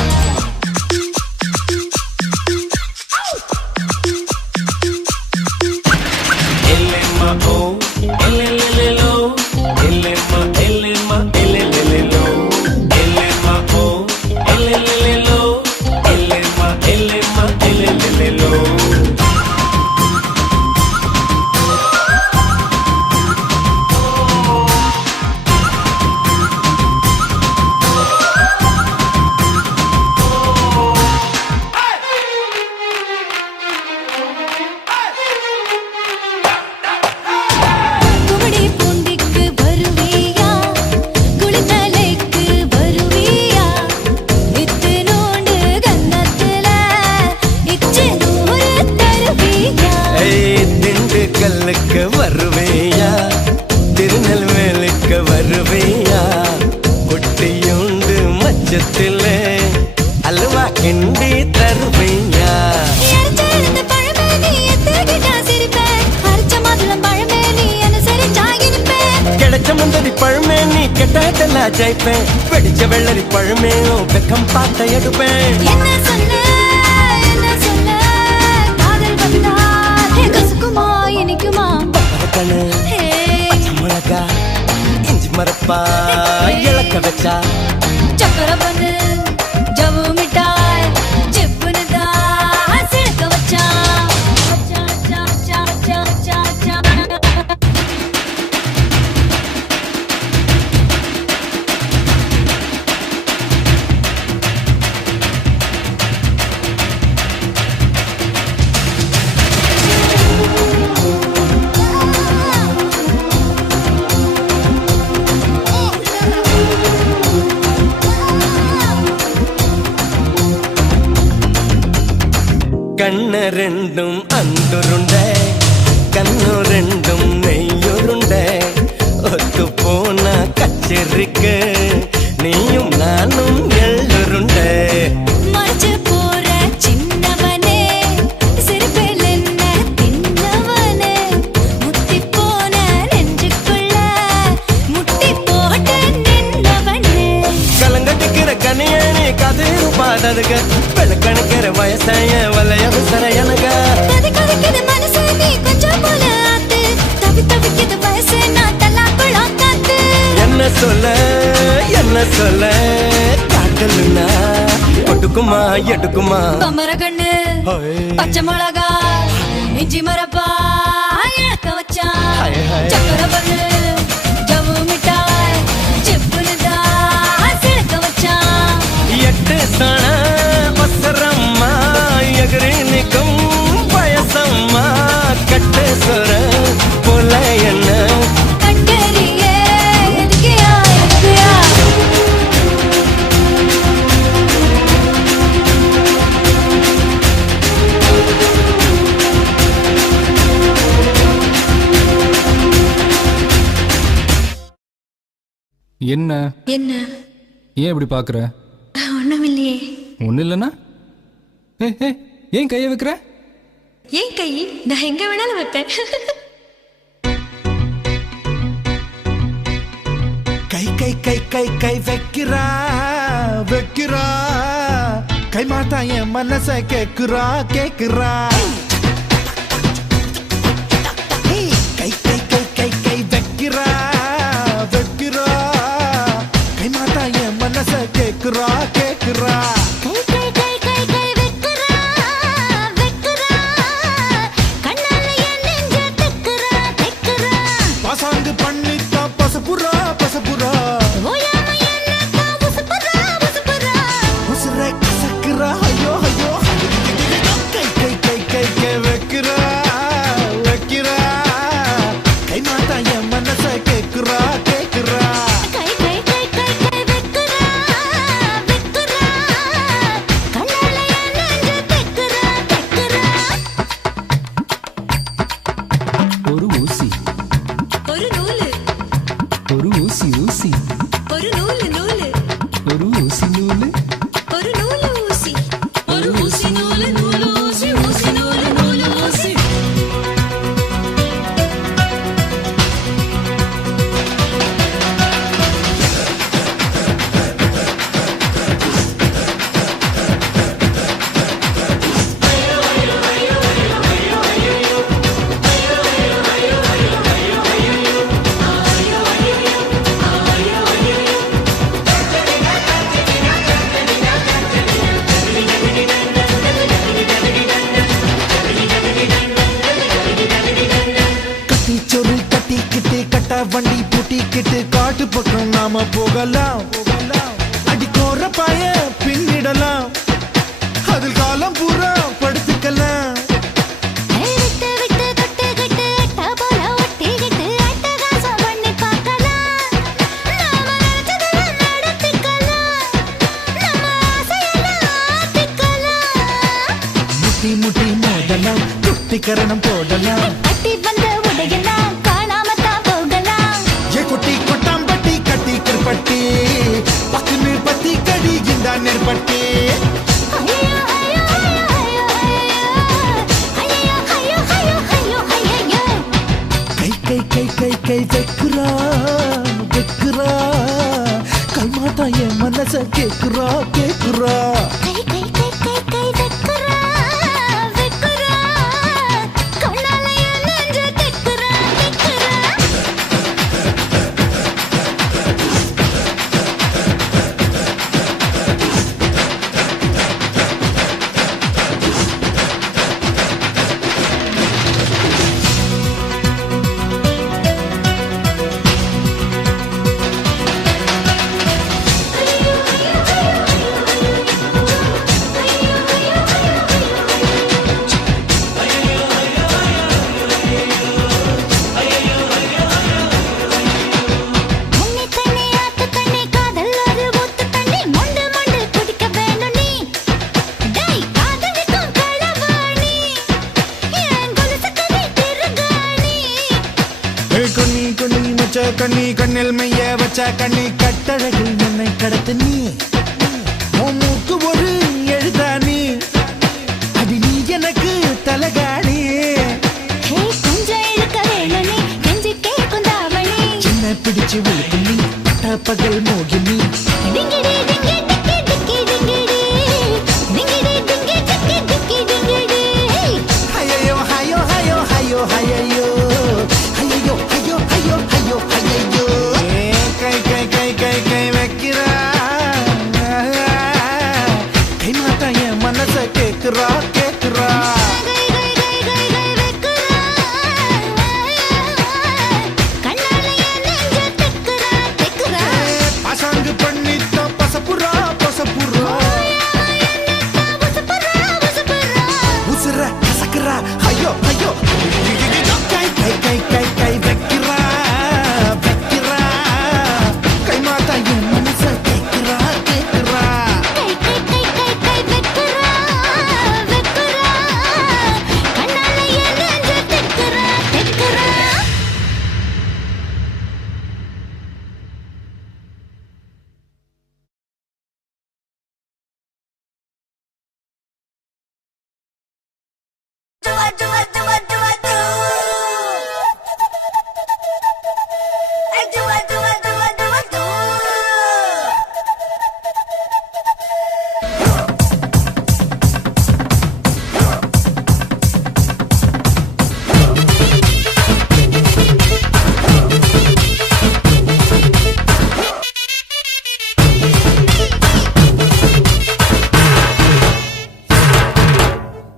வருவேயா திருநெல்வேலிக்கு வருவேயா குட்டியுண்டு மச்சத்தில் அல்வா கிண்டி தருவேயா கிடைச்ச முந்தரி பழமே நீ கெட்டதெல்லாம் ஜெயிப்பேன் வெடிச்ச வெள்ளரி பழமே வெக்கம் பார்த்த எடுப்பேன் என்ன சொல்ல காதல் வந்தா கசுக்குமா இனிக்குமா கண்ணு பச்சை மிளகா இஞ்சி மரப்பா இழக்க வச்சா சக்கரை பண்ணு ஜவ்வு மிட்டாய் சிப்புன்னு தான் சிலுக்க வச்சான் கண்ணு ரெண்டும் அந்துருண்ட கண்ணு ரெண்டும் நெய்யுருண்ட ஒத்து போன கச்சேரிக்கு நீயும் நானும் எள்ளுருண்ட மறைச்சு போற சின்னவனே சிறுபில் என்ன தின்னவனே முத்தி போன நெஞ்சுக்குள்ள முட்டி போட்டு நின்னவனே கலங்கட்டிக்கிற கனியணி கதிரு பாடதுக வெளுக்கணிக்கிற வயசைய வலைய விசர எனக கதைக்குது மனசு நீ கொஞ்சம் போல ஆத்து தவிக்குது வயசு நான் தல்லாக்குள்ள காத்து என்ன சொல்ல காட்டலுன்னா ஒட்டுக்குமா எடுக்குமா கமர கண்ணு பச்சை மிளகா இஞ்சி மரப்பா இழக்க வச்சான் சக்கரை பண்ணு ஜவ்வு மிட்டாய் சிப்புன்னு தான் சிலுக்க வச்சான் எட்டு சன வசரம்மா எகிரினுக்கும் வயசம்மா கட்டு சொர போல என்ன கட்டறியே எதுக்கியா எதுக்கியா என்ன என்ன ஏன் இப்படி பாக்குற? ஒண்ணுமில்லையே. ஒண்ணு இல்லைன்னா ஏன் கையை வைக்கிற? ஏன் கை? நான் எங்க வேணாலும் வைப்பேன். கை கை கை கை கை வைக்கிறா வைக்கிறா கை மாட்டா என் மனச கேக்குறா கேக்குறா கை கை கை கை கை வைக்கிறா வைக்கிறா கை மாட்டா என் மனச கேக்குறா கேக்குறா பாசாங்கு பண்ணிட்டா பசப்புரா பசப்புரா உசுரை கசக்குறா ஐயோ ஐயோ கை கை கை கட்ட வண்டி பூட்டிக்கிட்டு காட்டு பக்கம் நாம போகலாம் அடிக்கோர பாய பின்னிடலாம் அதில் காலம் பூரா படுத்துக்கலாம் விட்டு விட்டு தொட்டு கிட்டு அட்ட போல ஒட்டிக்கிட்டு அட்டகாசம் பண்ணி பார்க்கலாம் நாம நினைச்சதெல்லாம் நடத்திக்கலாம் நம்ம ஆசையெல்லாம் ஆத்திக்கலாம் முட்டி முட்டி மோதலாம் குட்டிக்கரணம் போடலாம் கட்டி வந்த உடையெல்லாம் காணாம தான் போகலாம் ஏ குட்டி கொட்டாம்பட்டி கட்டி கருப்பட்டி பக்குன்னு பத்தி கடி இந்த நெற்பட்டி ஐயோ ஐயோ ஐயோ ஐயோ ஐயோ ஐயோ ஐயோ ஐயோ கை கை கை கை கை வெக்குறா வெக்குறா கைமாத்தா என் மனச கேக்குறா கேக்குறா கை கை கை கை கை வெக்குறா வெக்குறா கண்ணால என் நெஞ்ச திக்குறா திக்குறா தண்ணி தண்ணி ஆத்து தண்ணி காதல் ஒரு ஊத்து தண்ணி மொண்டு மொண்டு குடிக்க வேணும் நீ டேய் காதலிக்கும் களவாணி என் கொலுசு கதை திருகாணி கண்ணி கண்ணி மச்ச கண்ணி கண்ணில் மைய வச்ச கண்ணி கட்டழகில் என்னை கடத்து நீ உன் மூக்கு ஒரு எழுதானி அடி நீ எனக்கு தலகாணி ஹே கொஞ்சம் இழுக்க வேணும் நீ கெஞ்சி கேட்கும் தாவணி சின்ன பிடிச்சு விழுக்கு நீ பட்ட பகல் மோகினி டிங்கிடி டிங்கி டிக்கி டிக்கி டிங்கிடி டிங்கிடி டிங்கி டிக்கி டிக்கி டிங்கிடி ஐயோ ஐயோ ஐயோ ஐயோ ஐயோ ஐயோ ஐயோ ஐயோ ஐயோ ஐயோ கை கை கை கை கை வைக்கிறா கை மாத்தா என் மனச கேக்குறா கேக்குறா கை கை கை கை கை வெக்குறா கண்ணால என் நெஞ்ச திக்குறா திக்குறா பசங்கு பண்ணித்த பசப்புறா பசப்புறா உசுப்புறா உசுப்புறா உசுர கசக்குறா ஐயோ ஐயோ கை கை கை கை கை வைக்கிறா வைக்கிறா கை மாத்தா என் மனச கேக்குறா கேக்குறா கை கை கை கை கை வெக்குறா வெக்குறா கண்ணால என் நெஞ்ச திக்குறா திக்குறா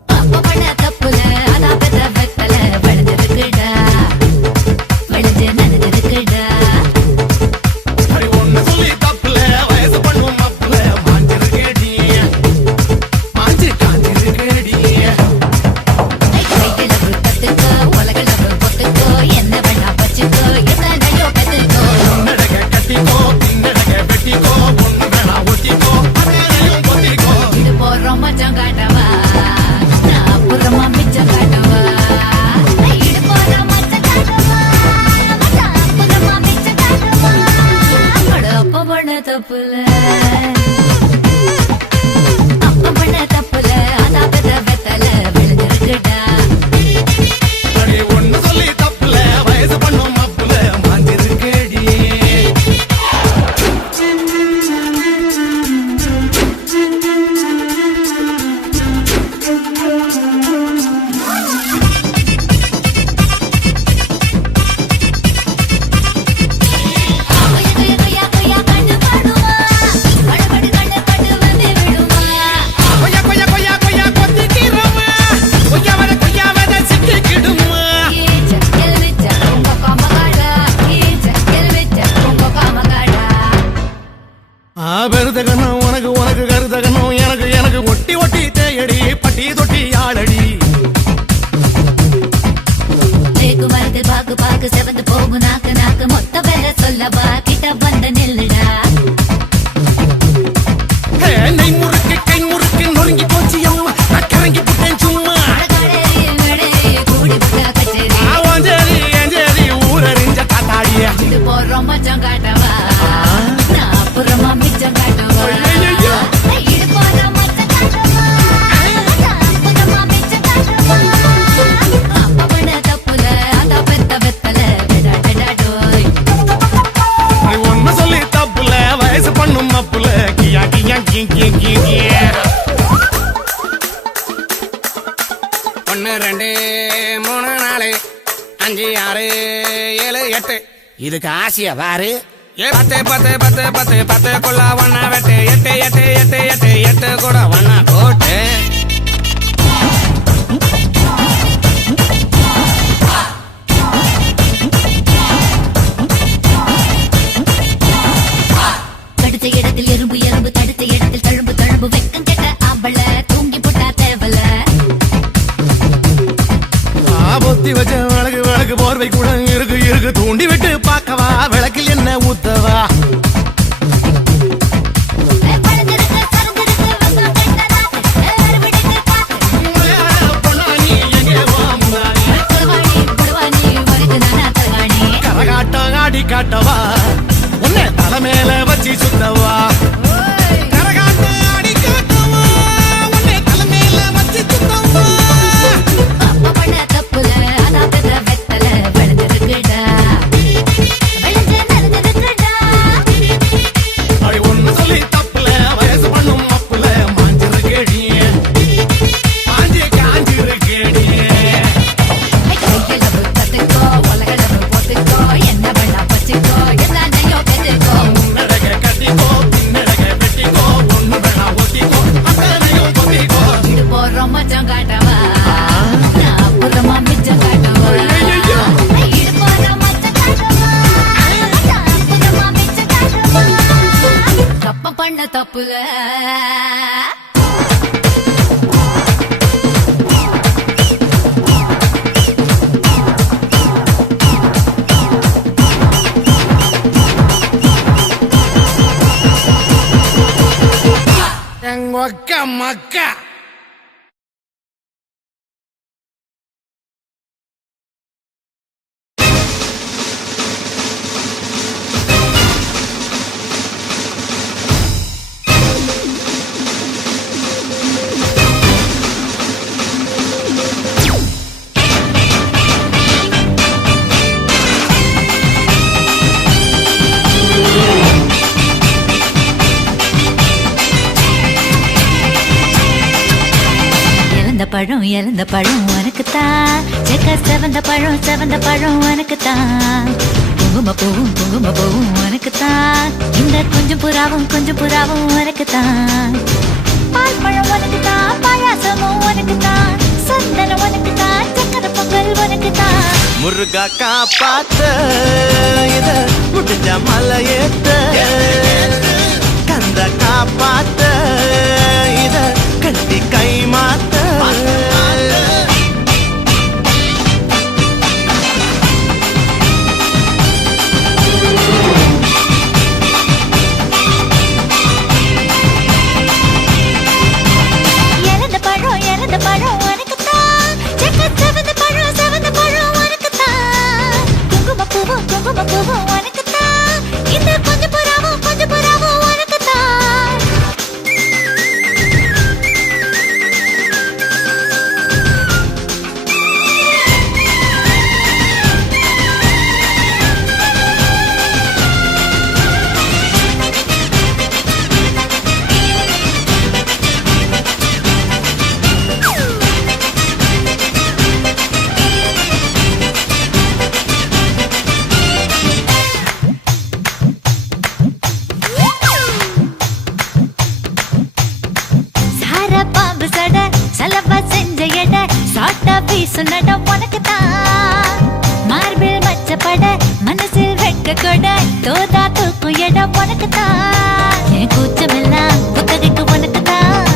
அப்ப பண்ண தப்புல அதான் பெத்த வெத்தல விளைஞ்சிருக்குடா விளைஞ்சு நனைஞ்சிருக்குடா ஒன்னு சொல்லி தப்புல வயசு பண்ணும் அப்புல மாஞ்சிருக்கேடி மாஞ்சி காஞ்சிருக்கேடி கைகளவு கத்துக்கோ உலகளவு பொத்துக்கோ என்ன வேணா வச்சுக்கோ எத்தனையோ பெத்துக்கோ நடக்க கட்டிக்கோ பின்னடக்க வெட்டிக்கோ ஒண்ணு வேணா ஒட்டிக்கோ அதையும் பொத்திக்கோ இது போறோம் மச்சம் காட்டவா நான் அப்புறமா மிச்சம் காட்டவா இது போறோம் மச்சம் காட்டவா நான் அப்புறமா மிச்சம் காட்டவா அப்ப பண்ண தப்புல அப்ப பண்ண தப்புல அதான் பெத்த வெத்தல விழுந்திருக்குடா ஒன்னு சொல்லி தப்புல வயசு பண்ணும் அப்புல மாஞ்சிருக்கேடி 3 4 5 6 7 8 இதுக்கு ஆசையா பாரு. 10 10 10 10 10 ஒன்னா வெட்டு 8 8 8 8 8 கூட ஒன்னா போட்டு தடுத்த இடத்தில் எறும்பு எறும்பு தடுத்த இடத்தில் தழும்பு தழும்பு வெக்கம் கெட்ட ஆம்பள தூங்கி போட்டா தேவல பொத்தி வச்ச விளக்கு விளக்கு போர்வை கூட இருக்கு இருக்கு தூண்டி விட்டு பார்க்கவா விளக்கில் என்ன ஊத்தவா கரகாட்டம் ஆடி காட்டவா உன்னை தலை மேல வச்சு சுத்தவா கரகாட்டம் ஆடி காட்டவா உன்னை தலை மேல வச்சு சுத்தவா அப்பா பண்ண தப்புல அதான் பெற்ற வெத்தல விளைஞ்சிருக்குடா விளைஞ்சு நடந்திருக்குடா அப்படி ஒண்ணு சொல்லி தப்புல வயசு பண்ணும் அப்புல மாஞ்சிரு கேடி மாஞ்சி காஞ்சிரு கேடி கையில புத்தத்துக்கோ உலகளவு போத்துக்கோ என்ன பண்ணா பச்சுக்கோ எல்லாத்தையும் பெற்றுக்கோ முன்னடக கட்டிக்கோ பின்னடக வெட்டிக்கோ ஒண்ணு வேணா ஒத்திக்கோ அத்தனையும் கொத்திக்கோ இது போறோம் மச்சம் காட்டவா நான் அப்புறமா மிச்சம் காட்டவா இது போறோம் மச்சம் காட்டவா நான் அப்புறமா மிச்சம் காட்டவா தப்ப பண்ண தப்புல எங்கொக்க மக்கா இழந்த பழம் உனக்குத்தான் செக்க செவந்த பழம் உனக்குத்தான் குங்கும பூவும் உனக்குத்தான் இந்த கொஞ்சம் புறாவும் உனக்குத்தான் பால் பழம் உனக்குத்தான் பாயாசமும் உனக்குத்தான் சந்தனம் உனக்குத்தான் சக்கரை பொங்கல் உனக்குத்தான் முருகா காப்பாத்த இத முடிஞ்ச மலையேத்த கந்த காப்பாத்த இத கட்டி கை மாத்த இழந்த பழம் உனக்குத்தான் செக்க செவந்த பழம் உனக்குத்தான் குங்கும பூவும் உனக்குத்தான் இந்த கொஞ்சம் புறாவும் உனக்குத்தான் வீசுனட உனக்குத்தான் மார்பில் மச்சப்பட மனசில் வெட்க கொட தோதா தூக்கும் இடம் உனக்குத்தான் என் கூச்சமெல்லாம் புத்தகைக்கு உனக்குத்தான்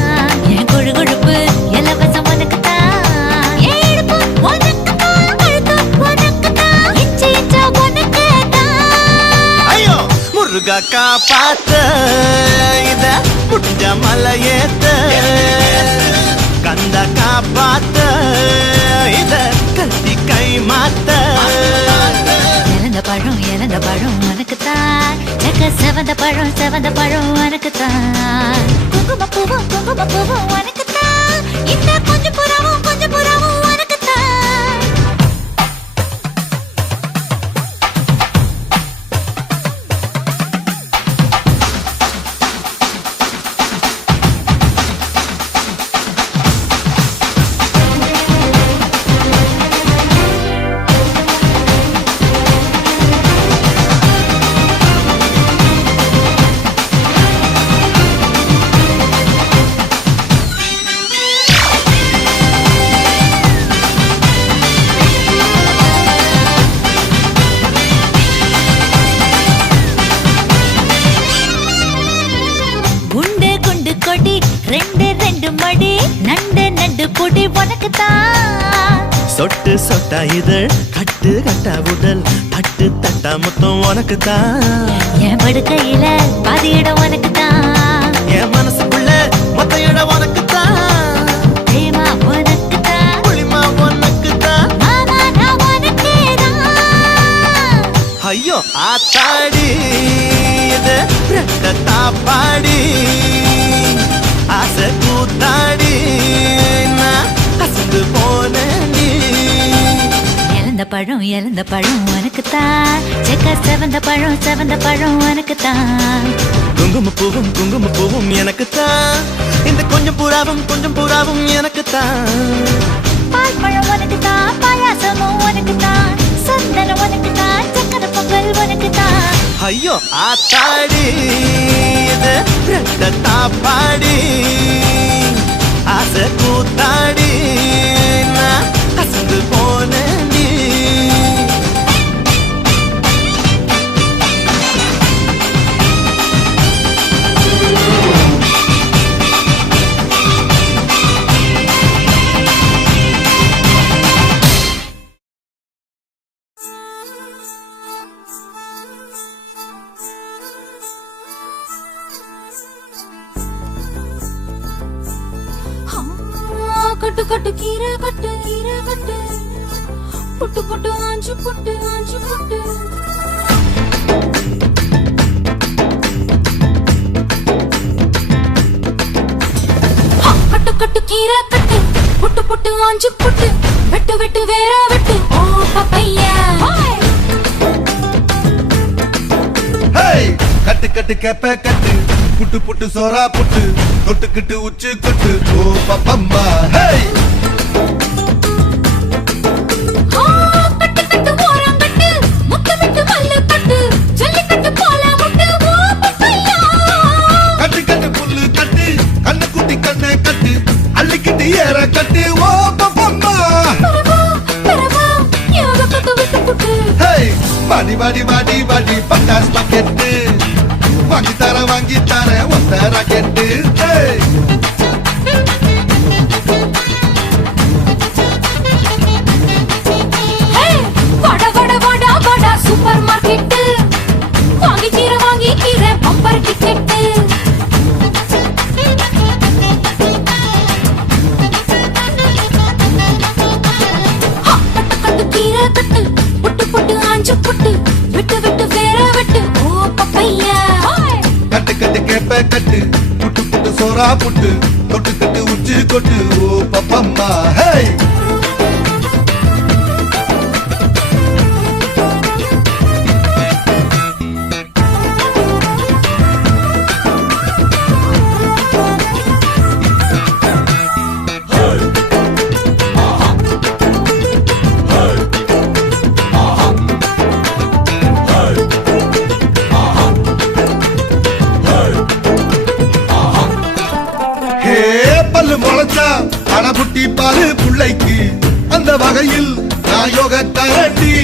என் கொழுகொழுப்பு இலவசம் உனக்குத்தான் என் இடுப்பு உனக்குத்தான் கழுத்து உனக்குத்தான் இச்சா உனக்குத்தான் ஐயோ முருகா காப்பாத்த இத முடிஞ்ச மலையேத்த கந்த காப்பாத்த இத கட்டி கை மாத்த இழந்த பழம் உனக்குத்தான் செக்க செவந்த பழம் உனக்குத்தான் குங்கும பூவும் உனக்குத்தான் இந்த கொஞ்சம் புறாவும் உனக்குத்தான் உனக்குத்தான். சொட்டு சொட்டா இதழ் கட்டு கட்டா உடல் தட்டு தட்டா மொத்தம் உனக்குத்தான். என் படுக்கையில பாதி இடம் உனக்குத்தான். என் மனசுக்குள்ள மொத்த இடம் உனக்குத்தான். பிரேமா உனக்குத்தான். புளிமா உனக்குத்தான். மாமா நான் உனக்கேதான். ஐயோ ஆத்தாடி இது ரெட்ட தாப்பாடி ஆசை கூத்தாடி நான் அசந்து போனேன். இழந்த பழம் உனக்குத்தான். செக்க செவந்த பழம் உனக்குத்தான். குங்கும பூவும் எனக்குத்தான். இந்த கொஞ்சம் புறாவும் எனக்குத்தான். பால் பழம் உனக்குத்தான். பாயாசமும் உனக்குத்தான். சந்தனம் உனக்குத்தான். சக்கரை பொங்கல் உனக்குத்தான். ஐயோ ஆத்தாடி இது ரெட்ட தாப்பாடி ஆசை கூத்தாடி நான் அசந்து போனேன். கட்டு கட்டு கீரை கட்டு புட்டு புட்டு ஆஞ்சு புட்டு கட்டு கட்டு கீரை கட்டு புட்டு புட்டு ஆஞ்சு புட்டு வெட்டு வெட்டு வேற வெட்டு ஓ பப்பையா. கட்டு கட்டு கேப்ப கட்டு புட்டு புட்டு சோறா புட்டு தொட்டுக்கிட்டு உச்சு கொட்டு ஓ பப்பம்மா. கட்டு கட்டு ஓரம் கட்டு முத்து விட்டு மல்லு கட்டு ஜல்லிக்கட்டு போல முட்டு ஓ பப்பையா. கட்டு கட்டு புல்லு கட்டு கண்ணு குட்டி கண்ணை கட்டு அள்ளிக்கிட்டு ஏற கட்டு ஓ பப்பம்மா. பெறவா யோக கட்டு விட்டு புட்டு. வாடி வாடி வாடி வாடி பட்டாஸ் பாக்கெட்டு வாங்கி தர ஒத்த ராக்கெட்டு. வட வட வட வட சூப்பர் மார்க்கெட் வாங்கி கீரை பம்பர் டிக்கெட். கட்டு கட்டு கீரை கட்டு புட்டு புட்டு ஆஞ்சு புட்டு விட்டு விட்டு வேற வெட்டு ஓ பப்பையா. கட்டு கட்டு கேப்ப கட்டு புட்டு புட்டு சோறா புட்டு தொட்டுக்கிட்டு உச்சு கொட்டு ஓ பப்பம்மா. பல்லு முளைச்சா அடபுட்டி பாரு புள்ளைக்கு அந்த வகையில் நான் யோக தரண்டி.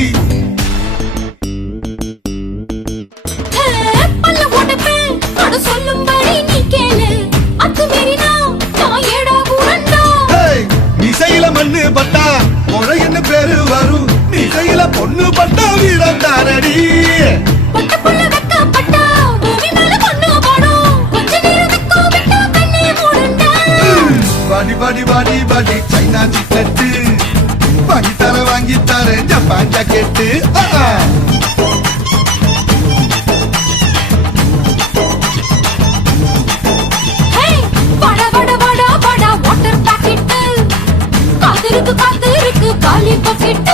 பல்ல உடைப்பேன் அட சொல்லும்படி நீ கேளு அத்துமீறினா நான் ஏடா கூடண்டா. மிசையில மண்ணு பட்டா முளைன்னு பேரு வரும். மிசையில பொண்ணு பட்டா வீரம் தாரடி. பட்ட புள்ள வெக்கப்பட்டா பூமி மேல பொண்ணு பாடும் கொஞ்ச நேரம் வெக்கோ விட்டா கண்ணே மூடண்டா. வாடி வாடி வாடி வாடி சைனா சிக்கெட்டு வாங்கி தர ஜப்பான் ஜாக்கெட்டு. வட வட வட வட வாட்டர் பாக்கெட் காத்திருக்கு காலி பாக்கெட்.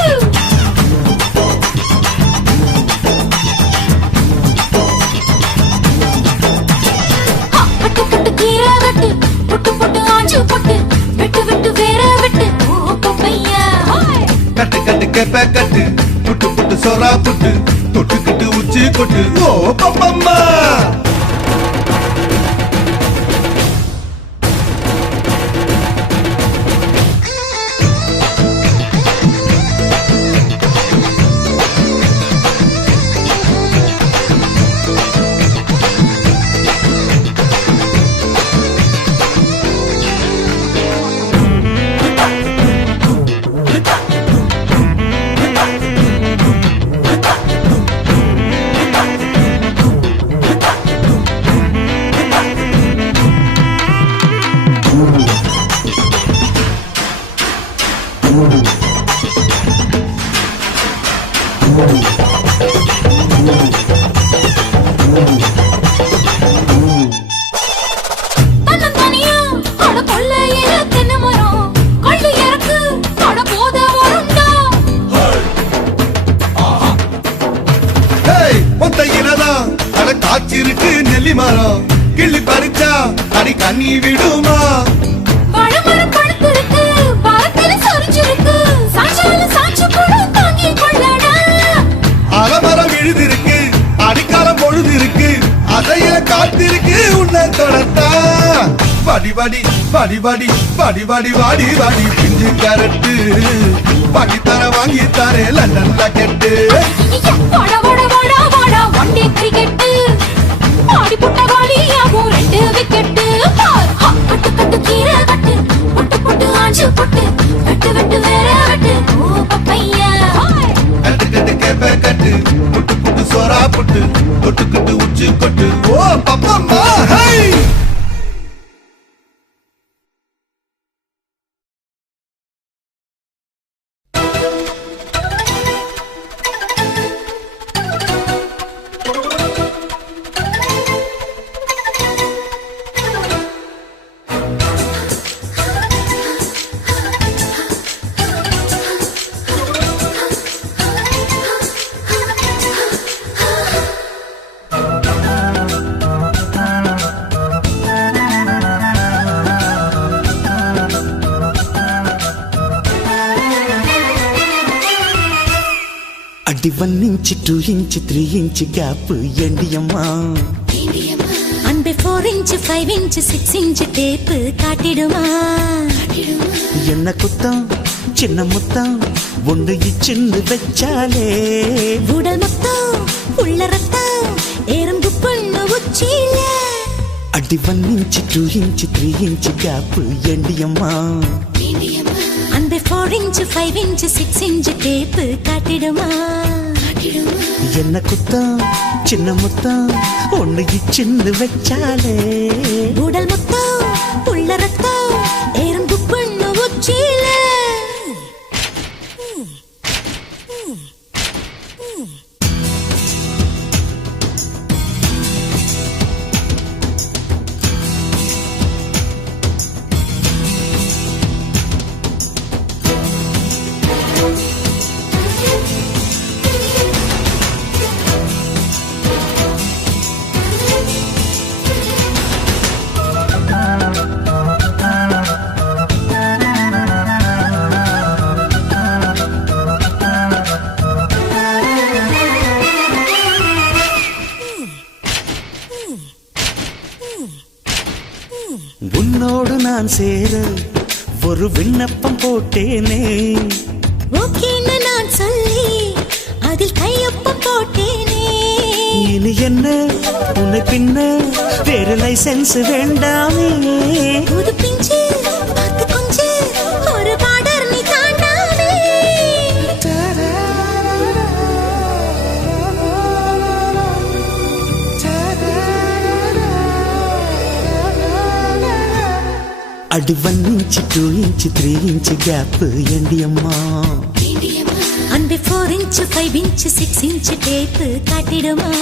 கட்டு கட்டு கீரை கட்டு புட்டு புட்டு ஆஞ்சு புட்டு விட்டு விட்டு வேற விட்டு ஓ பப்பையா. கட்டு கட்டு கேப்ப கட்டு புட்டு புட்டு சோறா புட்டு தொட்டுக்கிட்டு உச்சி கொட்டு ஓ பப்பம்மா. தன்னந்தனியா அட கொள்ளையில தென்னை மரம் கொள்ளு இறக்கு அட போத வருண்டா ஒத்தையிலதான் அட காய்ச்சிருக்கு நெல்லி மரம் கிள்ளி பறிச்சா அடி கண்ணி விடுமா பழமரம் படுத்திருக்கு பாரத்தில சொரிஞ்சிருக்கு சாட்சால சாட்சி கூட தாங்கி கொள்ளடா அலமரம் விழுதிருக்கு அடிக்காலம் பொழுது இருக்கு அதைய காத்திருக்கு உன்னை தொடத்தா படி படி படி படி படி படி வாடி வாடி பிஞ்சு கரட்டு பாக்கி தர வாங்கி தரே லண்டன்ல கெட்டு வாடா வாடா வாடா வாடா ஒன் டே கிரிக்கெட் ஆடி புட்ட காலியாகும் 2 விக்கெட் பார் கட்டு கட்டு கீரை கட்டு புட்டு புட்டு ஆஞ்சு புட்டு வெட்டு வெட்டு வேற வெட்டு ஓ பப்பையா கட்டு கட்டு கேப்ப கட்டு புட்டு புட்டு சோறா புட்டு தொட்டு கட்டு உச்சி கொட்டு ஓ பப்பம்மா ஹை అడి 1 ఇంచ్ 2 ఇంచ్ 3 ఇంచ్ గ్యాప్ ఎండియమ్మా அன்பே 4 இன்ச் 5 இன்ச் 6 இன்ச் டேப் காட்டிடுமா என்ன குத்தம் சின்ன முத்தம் ஒன்று இச்சின்னு வச்சாலே உடல் மொத்தம் உள்ள ரத்தம் எறும்பு பொண்ணு உச்சியில అడి 1 ఇంచ్ 2 ఇంచ్ 3 ఇంచ్ గ్యాప్ ఎండియమ్మా அன்பே 4 இன்ச் 5 இன்ச் 6 இன்ச் டேப் காட்டிடுமா என்ன குத்தம் சின்ன முத்தம் ஒன்று இச்சின்னு வச்சாலே உடல் மொத்தம் உள்ள ரத்தம் எறும்பு பொண்ணு உச்சியில உன்னோடு நான் சேர ஒரு விண்ணப்பம் போட்டேனே ஓகேன்னு நான் சொல்லி அதில் கையொப்பம் போட்டேனே இனி என்ன உன்னை பின்ன வேறு லைசென்ஸ் வேண்டாமே புது பிஞ்சு பார்த்து கொஞ்சு ஒரு பார்டர் நீ தாண்டாமே అడి 1 ఇంచ్ 2 ఇంచ్ 3 ఇంచ్ గ్యాప్ ఎండియమ్మా அன்பே 4 இன்ச் 5 இன்ச் 6 இன்ச் டேப் காட்டிடுமா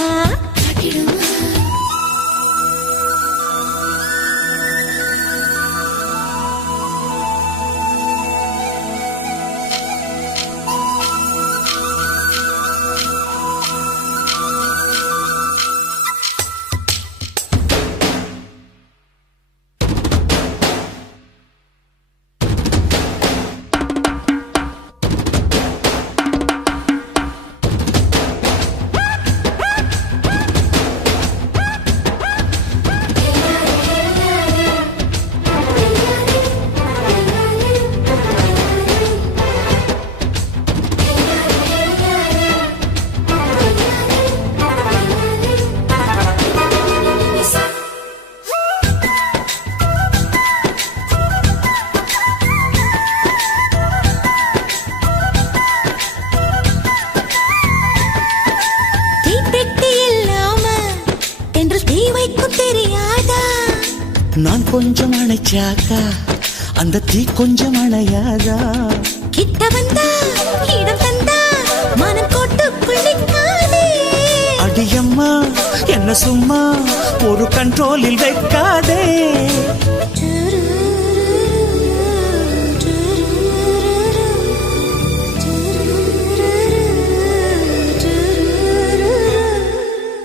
நான் கொஞ்சம் அணைச்சாக்கா அந்த தீ கொஞ்சம் அணையாதா கிட்ட வந்தா இடம் தந்தா மனம் கொட்டு என்ன சும்மா ஒரு கண்ட்ரோலில் வைக்காதே.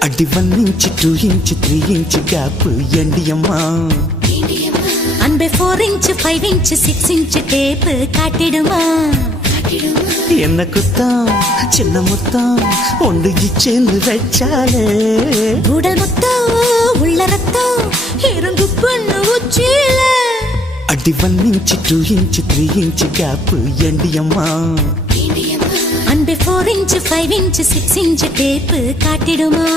அடி 1 inch 2 inch 3 inch கேப் எண்டியம்மா. அன்பே 4 inch 5 inch 6 inch டேப் காட்டிடுமா. என்ன குத்தம் சின்ன முத்தம் ஒன்று இச்சேன்னு வச்சாலே. உடல் மொத்தம் உள்ள ரத்தம் இறங்கு பண்ணு உச்சில. அடி 1 inch 2 inch 3 inch கேப் எண்டியம்மா. அன்பே 4 inch 5 inch 6 inch டேப் காட்டிடுமா.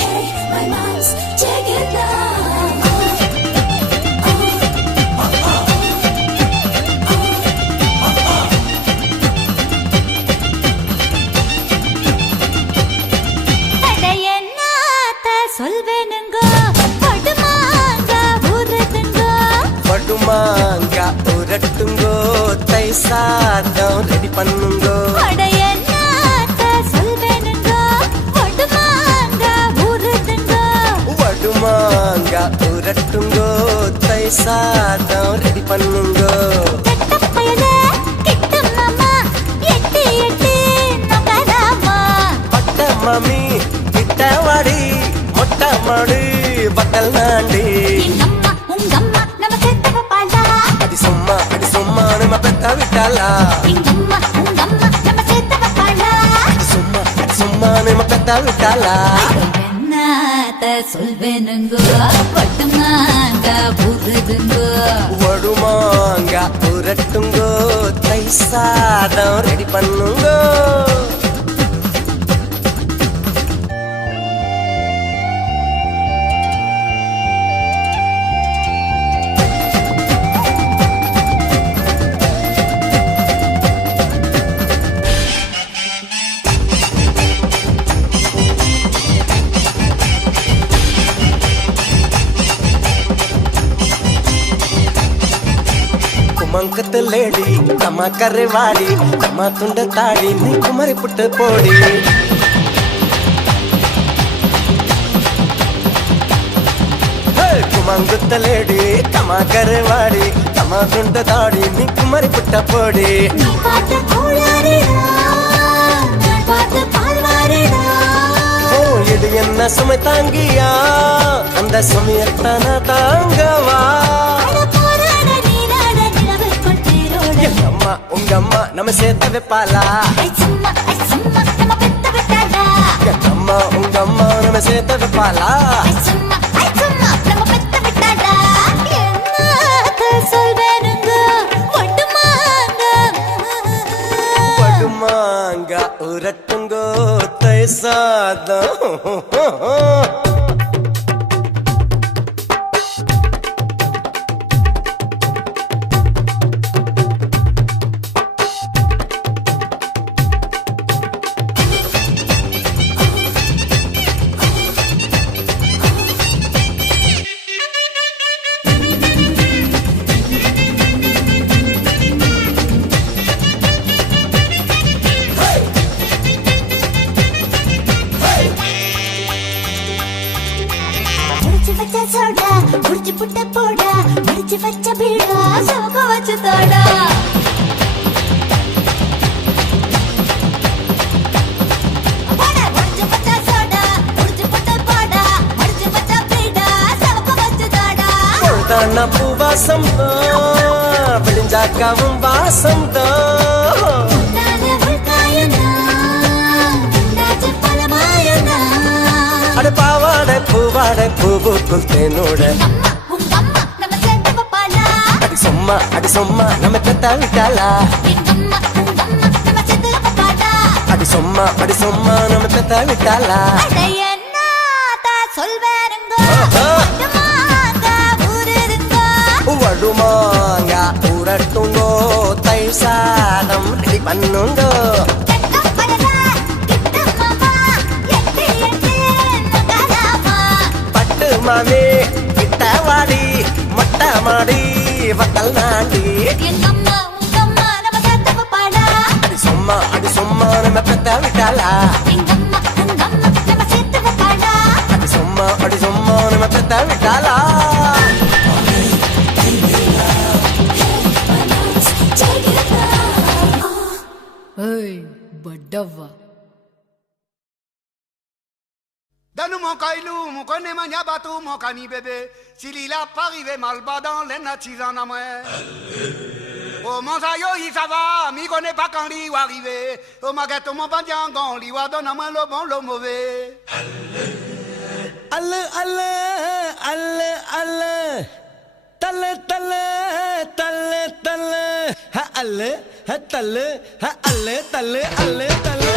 Hey, my mom's take it now. சொல்வேனுங்கோ படுமாங்க ஊரட்டுங்கோ. படுமாங்க ஊரட்டுங்கோ தை சாதம் ரெடி பண்ணுங்கோ. சொல்வேனுங்கோ படுமாங்க ஊரட்டுங்கோ. படுமாங்க ஊரட்டுங்கோ தை சாதம் ரெடி பண்ணுங்கோ. கட்டப்பயலே கிட்ட மாமா எட்டி எட்டி நகராமா. பட்ட மாமி கிட்ட வாடி மொட்டை மாடு பட்டல் நாண்டி. எங்கம்மா உங்கம்மா நம்ம செத்த பாப்பா. அடி சும்மா நம்ம பெத்த விட்டாளா. எங்கம்மா உங்கம்மா நம்ம செத்த பாப்பா. அடி சும்மா நம்ம பெத்த விட்டாளா. என்னத்த சொல்வேனுங்கோ பட்டுமாங்க புதுதுங்கோ. வடுமாங்க புரட்டுங்கோ தை சாதம் ரெடி பண்ணுங்கோ. குமங்கத்து லேடி கம்மா கரைவாடி கம்மா துண்ட தாடி நீ குமரி புட்டு போடி. குமங்குத்த லேடி கம்மா கரைவாடி கம்மா துண்ட தாடி நீ குமரி புட்ட போடி. இது என்ன சுமை தாங்கியா அந்த சுமையத்தான தாங்கவா. அம்மா உங்க அம்மா நம்ம சேர்த்த வைப்பாளா. அம்மா உங்க அம்மா நம்ம சேர்த்த வைப்பாளா. படுமாங்க உரட்டுங்கோ தை சாதம். புடிச்சு புட்ட போடா முடிச்சு வச்ச பீடா சவுக்க வச்சு தாடா. பூவாசம் தான் விழிஞ்சாக்காவும் வாசம் தான். அட பாவாடை பூவாடை பூவுக்குள் தேனோட. அடி சும்மா நம்ம பெத்த விட்டாளா. அடி சும்மா நம்ம பெத்த விட்டாளா. வடுமாங்க ஊரட்டுங்கோ தை சாதம் ரெடி பண்ணுங்க கட்டம் பலதா கிட்டம் மாமா எட்டு எட்டு நகராமா பட்டு மாமி கிட்ட வாடி மொட்டை மாடி வத்தல் நாண்டி எங்கம்மா உங்கம்மா நம்ம தத்தப்ப பாடா அடி சும்மா நம்ம பெத்த விட்டாளா எங்கம்மா உங்கம்மா நம்ம சேர்த்து பாடா அடி சும்மா நம்ம பெத்த விட்டாளா बड्डव्वा Dans mon caillou, mon connaît mania bateau, mon cani bébé. S'il il a pas arrivé mal bas dans les natis en amoué. Oh mon sayo, il ça va, mi connaît pas quand il va arriver. Oh ma gâteau, mon bandiangon, il va donner à moi le bon, le mauvais. Allu Allu Allu Allu தல்லு தல்லு தல்லு தல்லு Allu தல்லு Allu தல்லு Allu தல்லு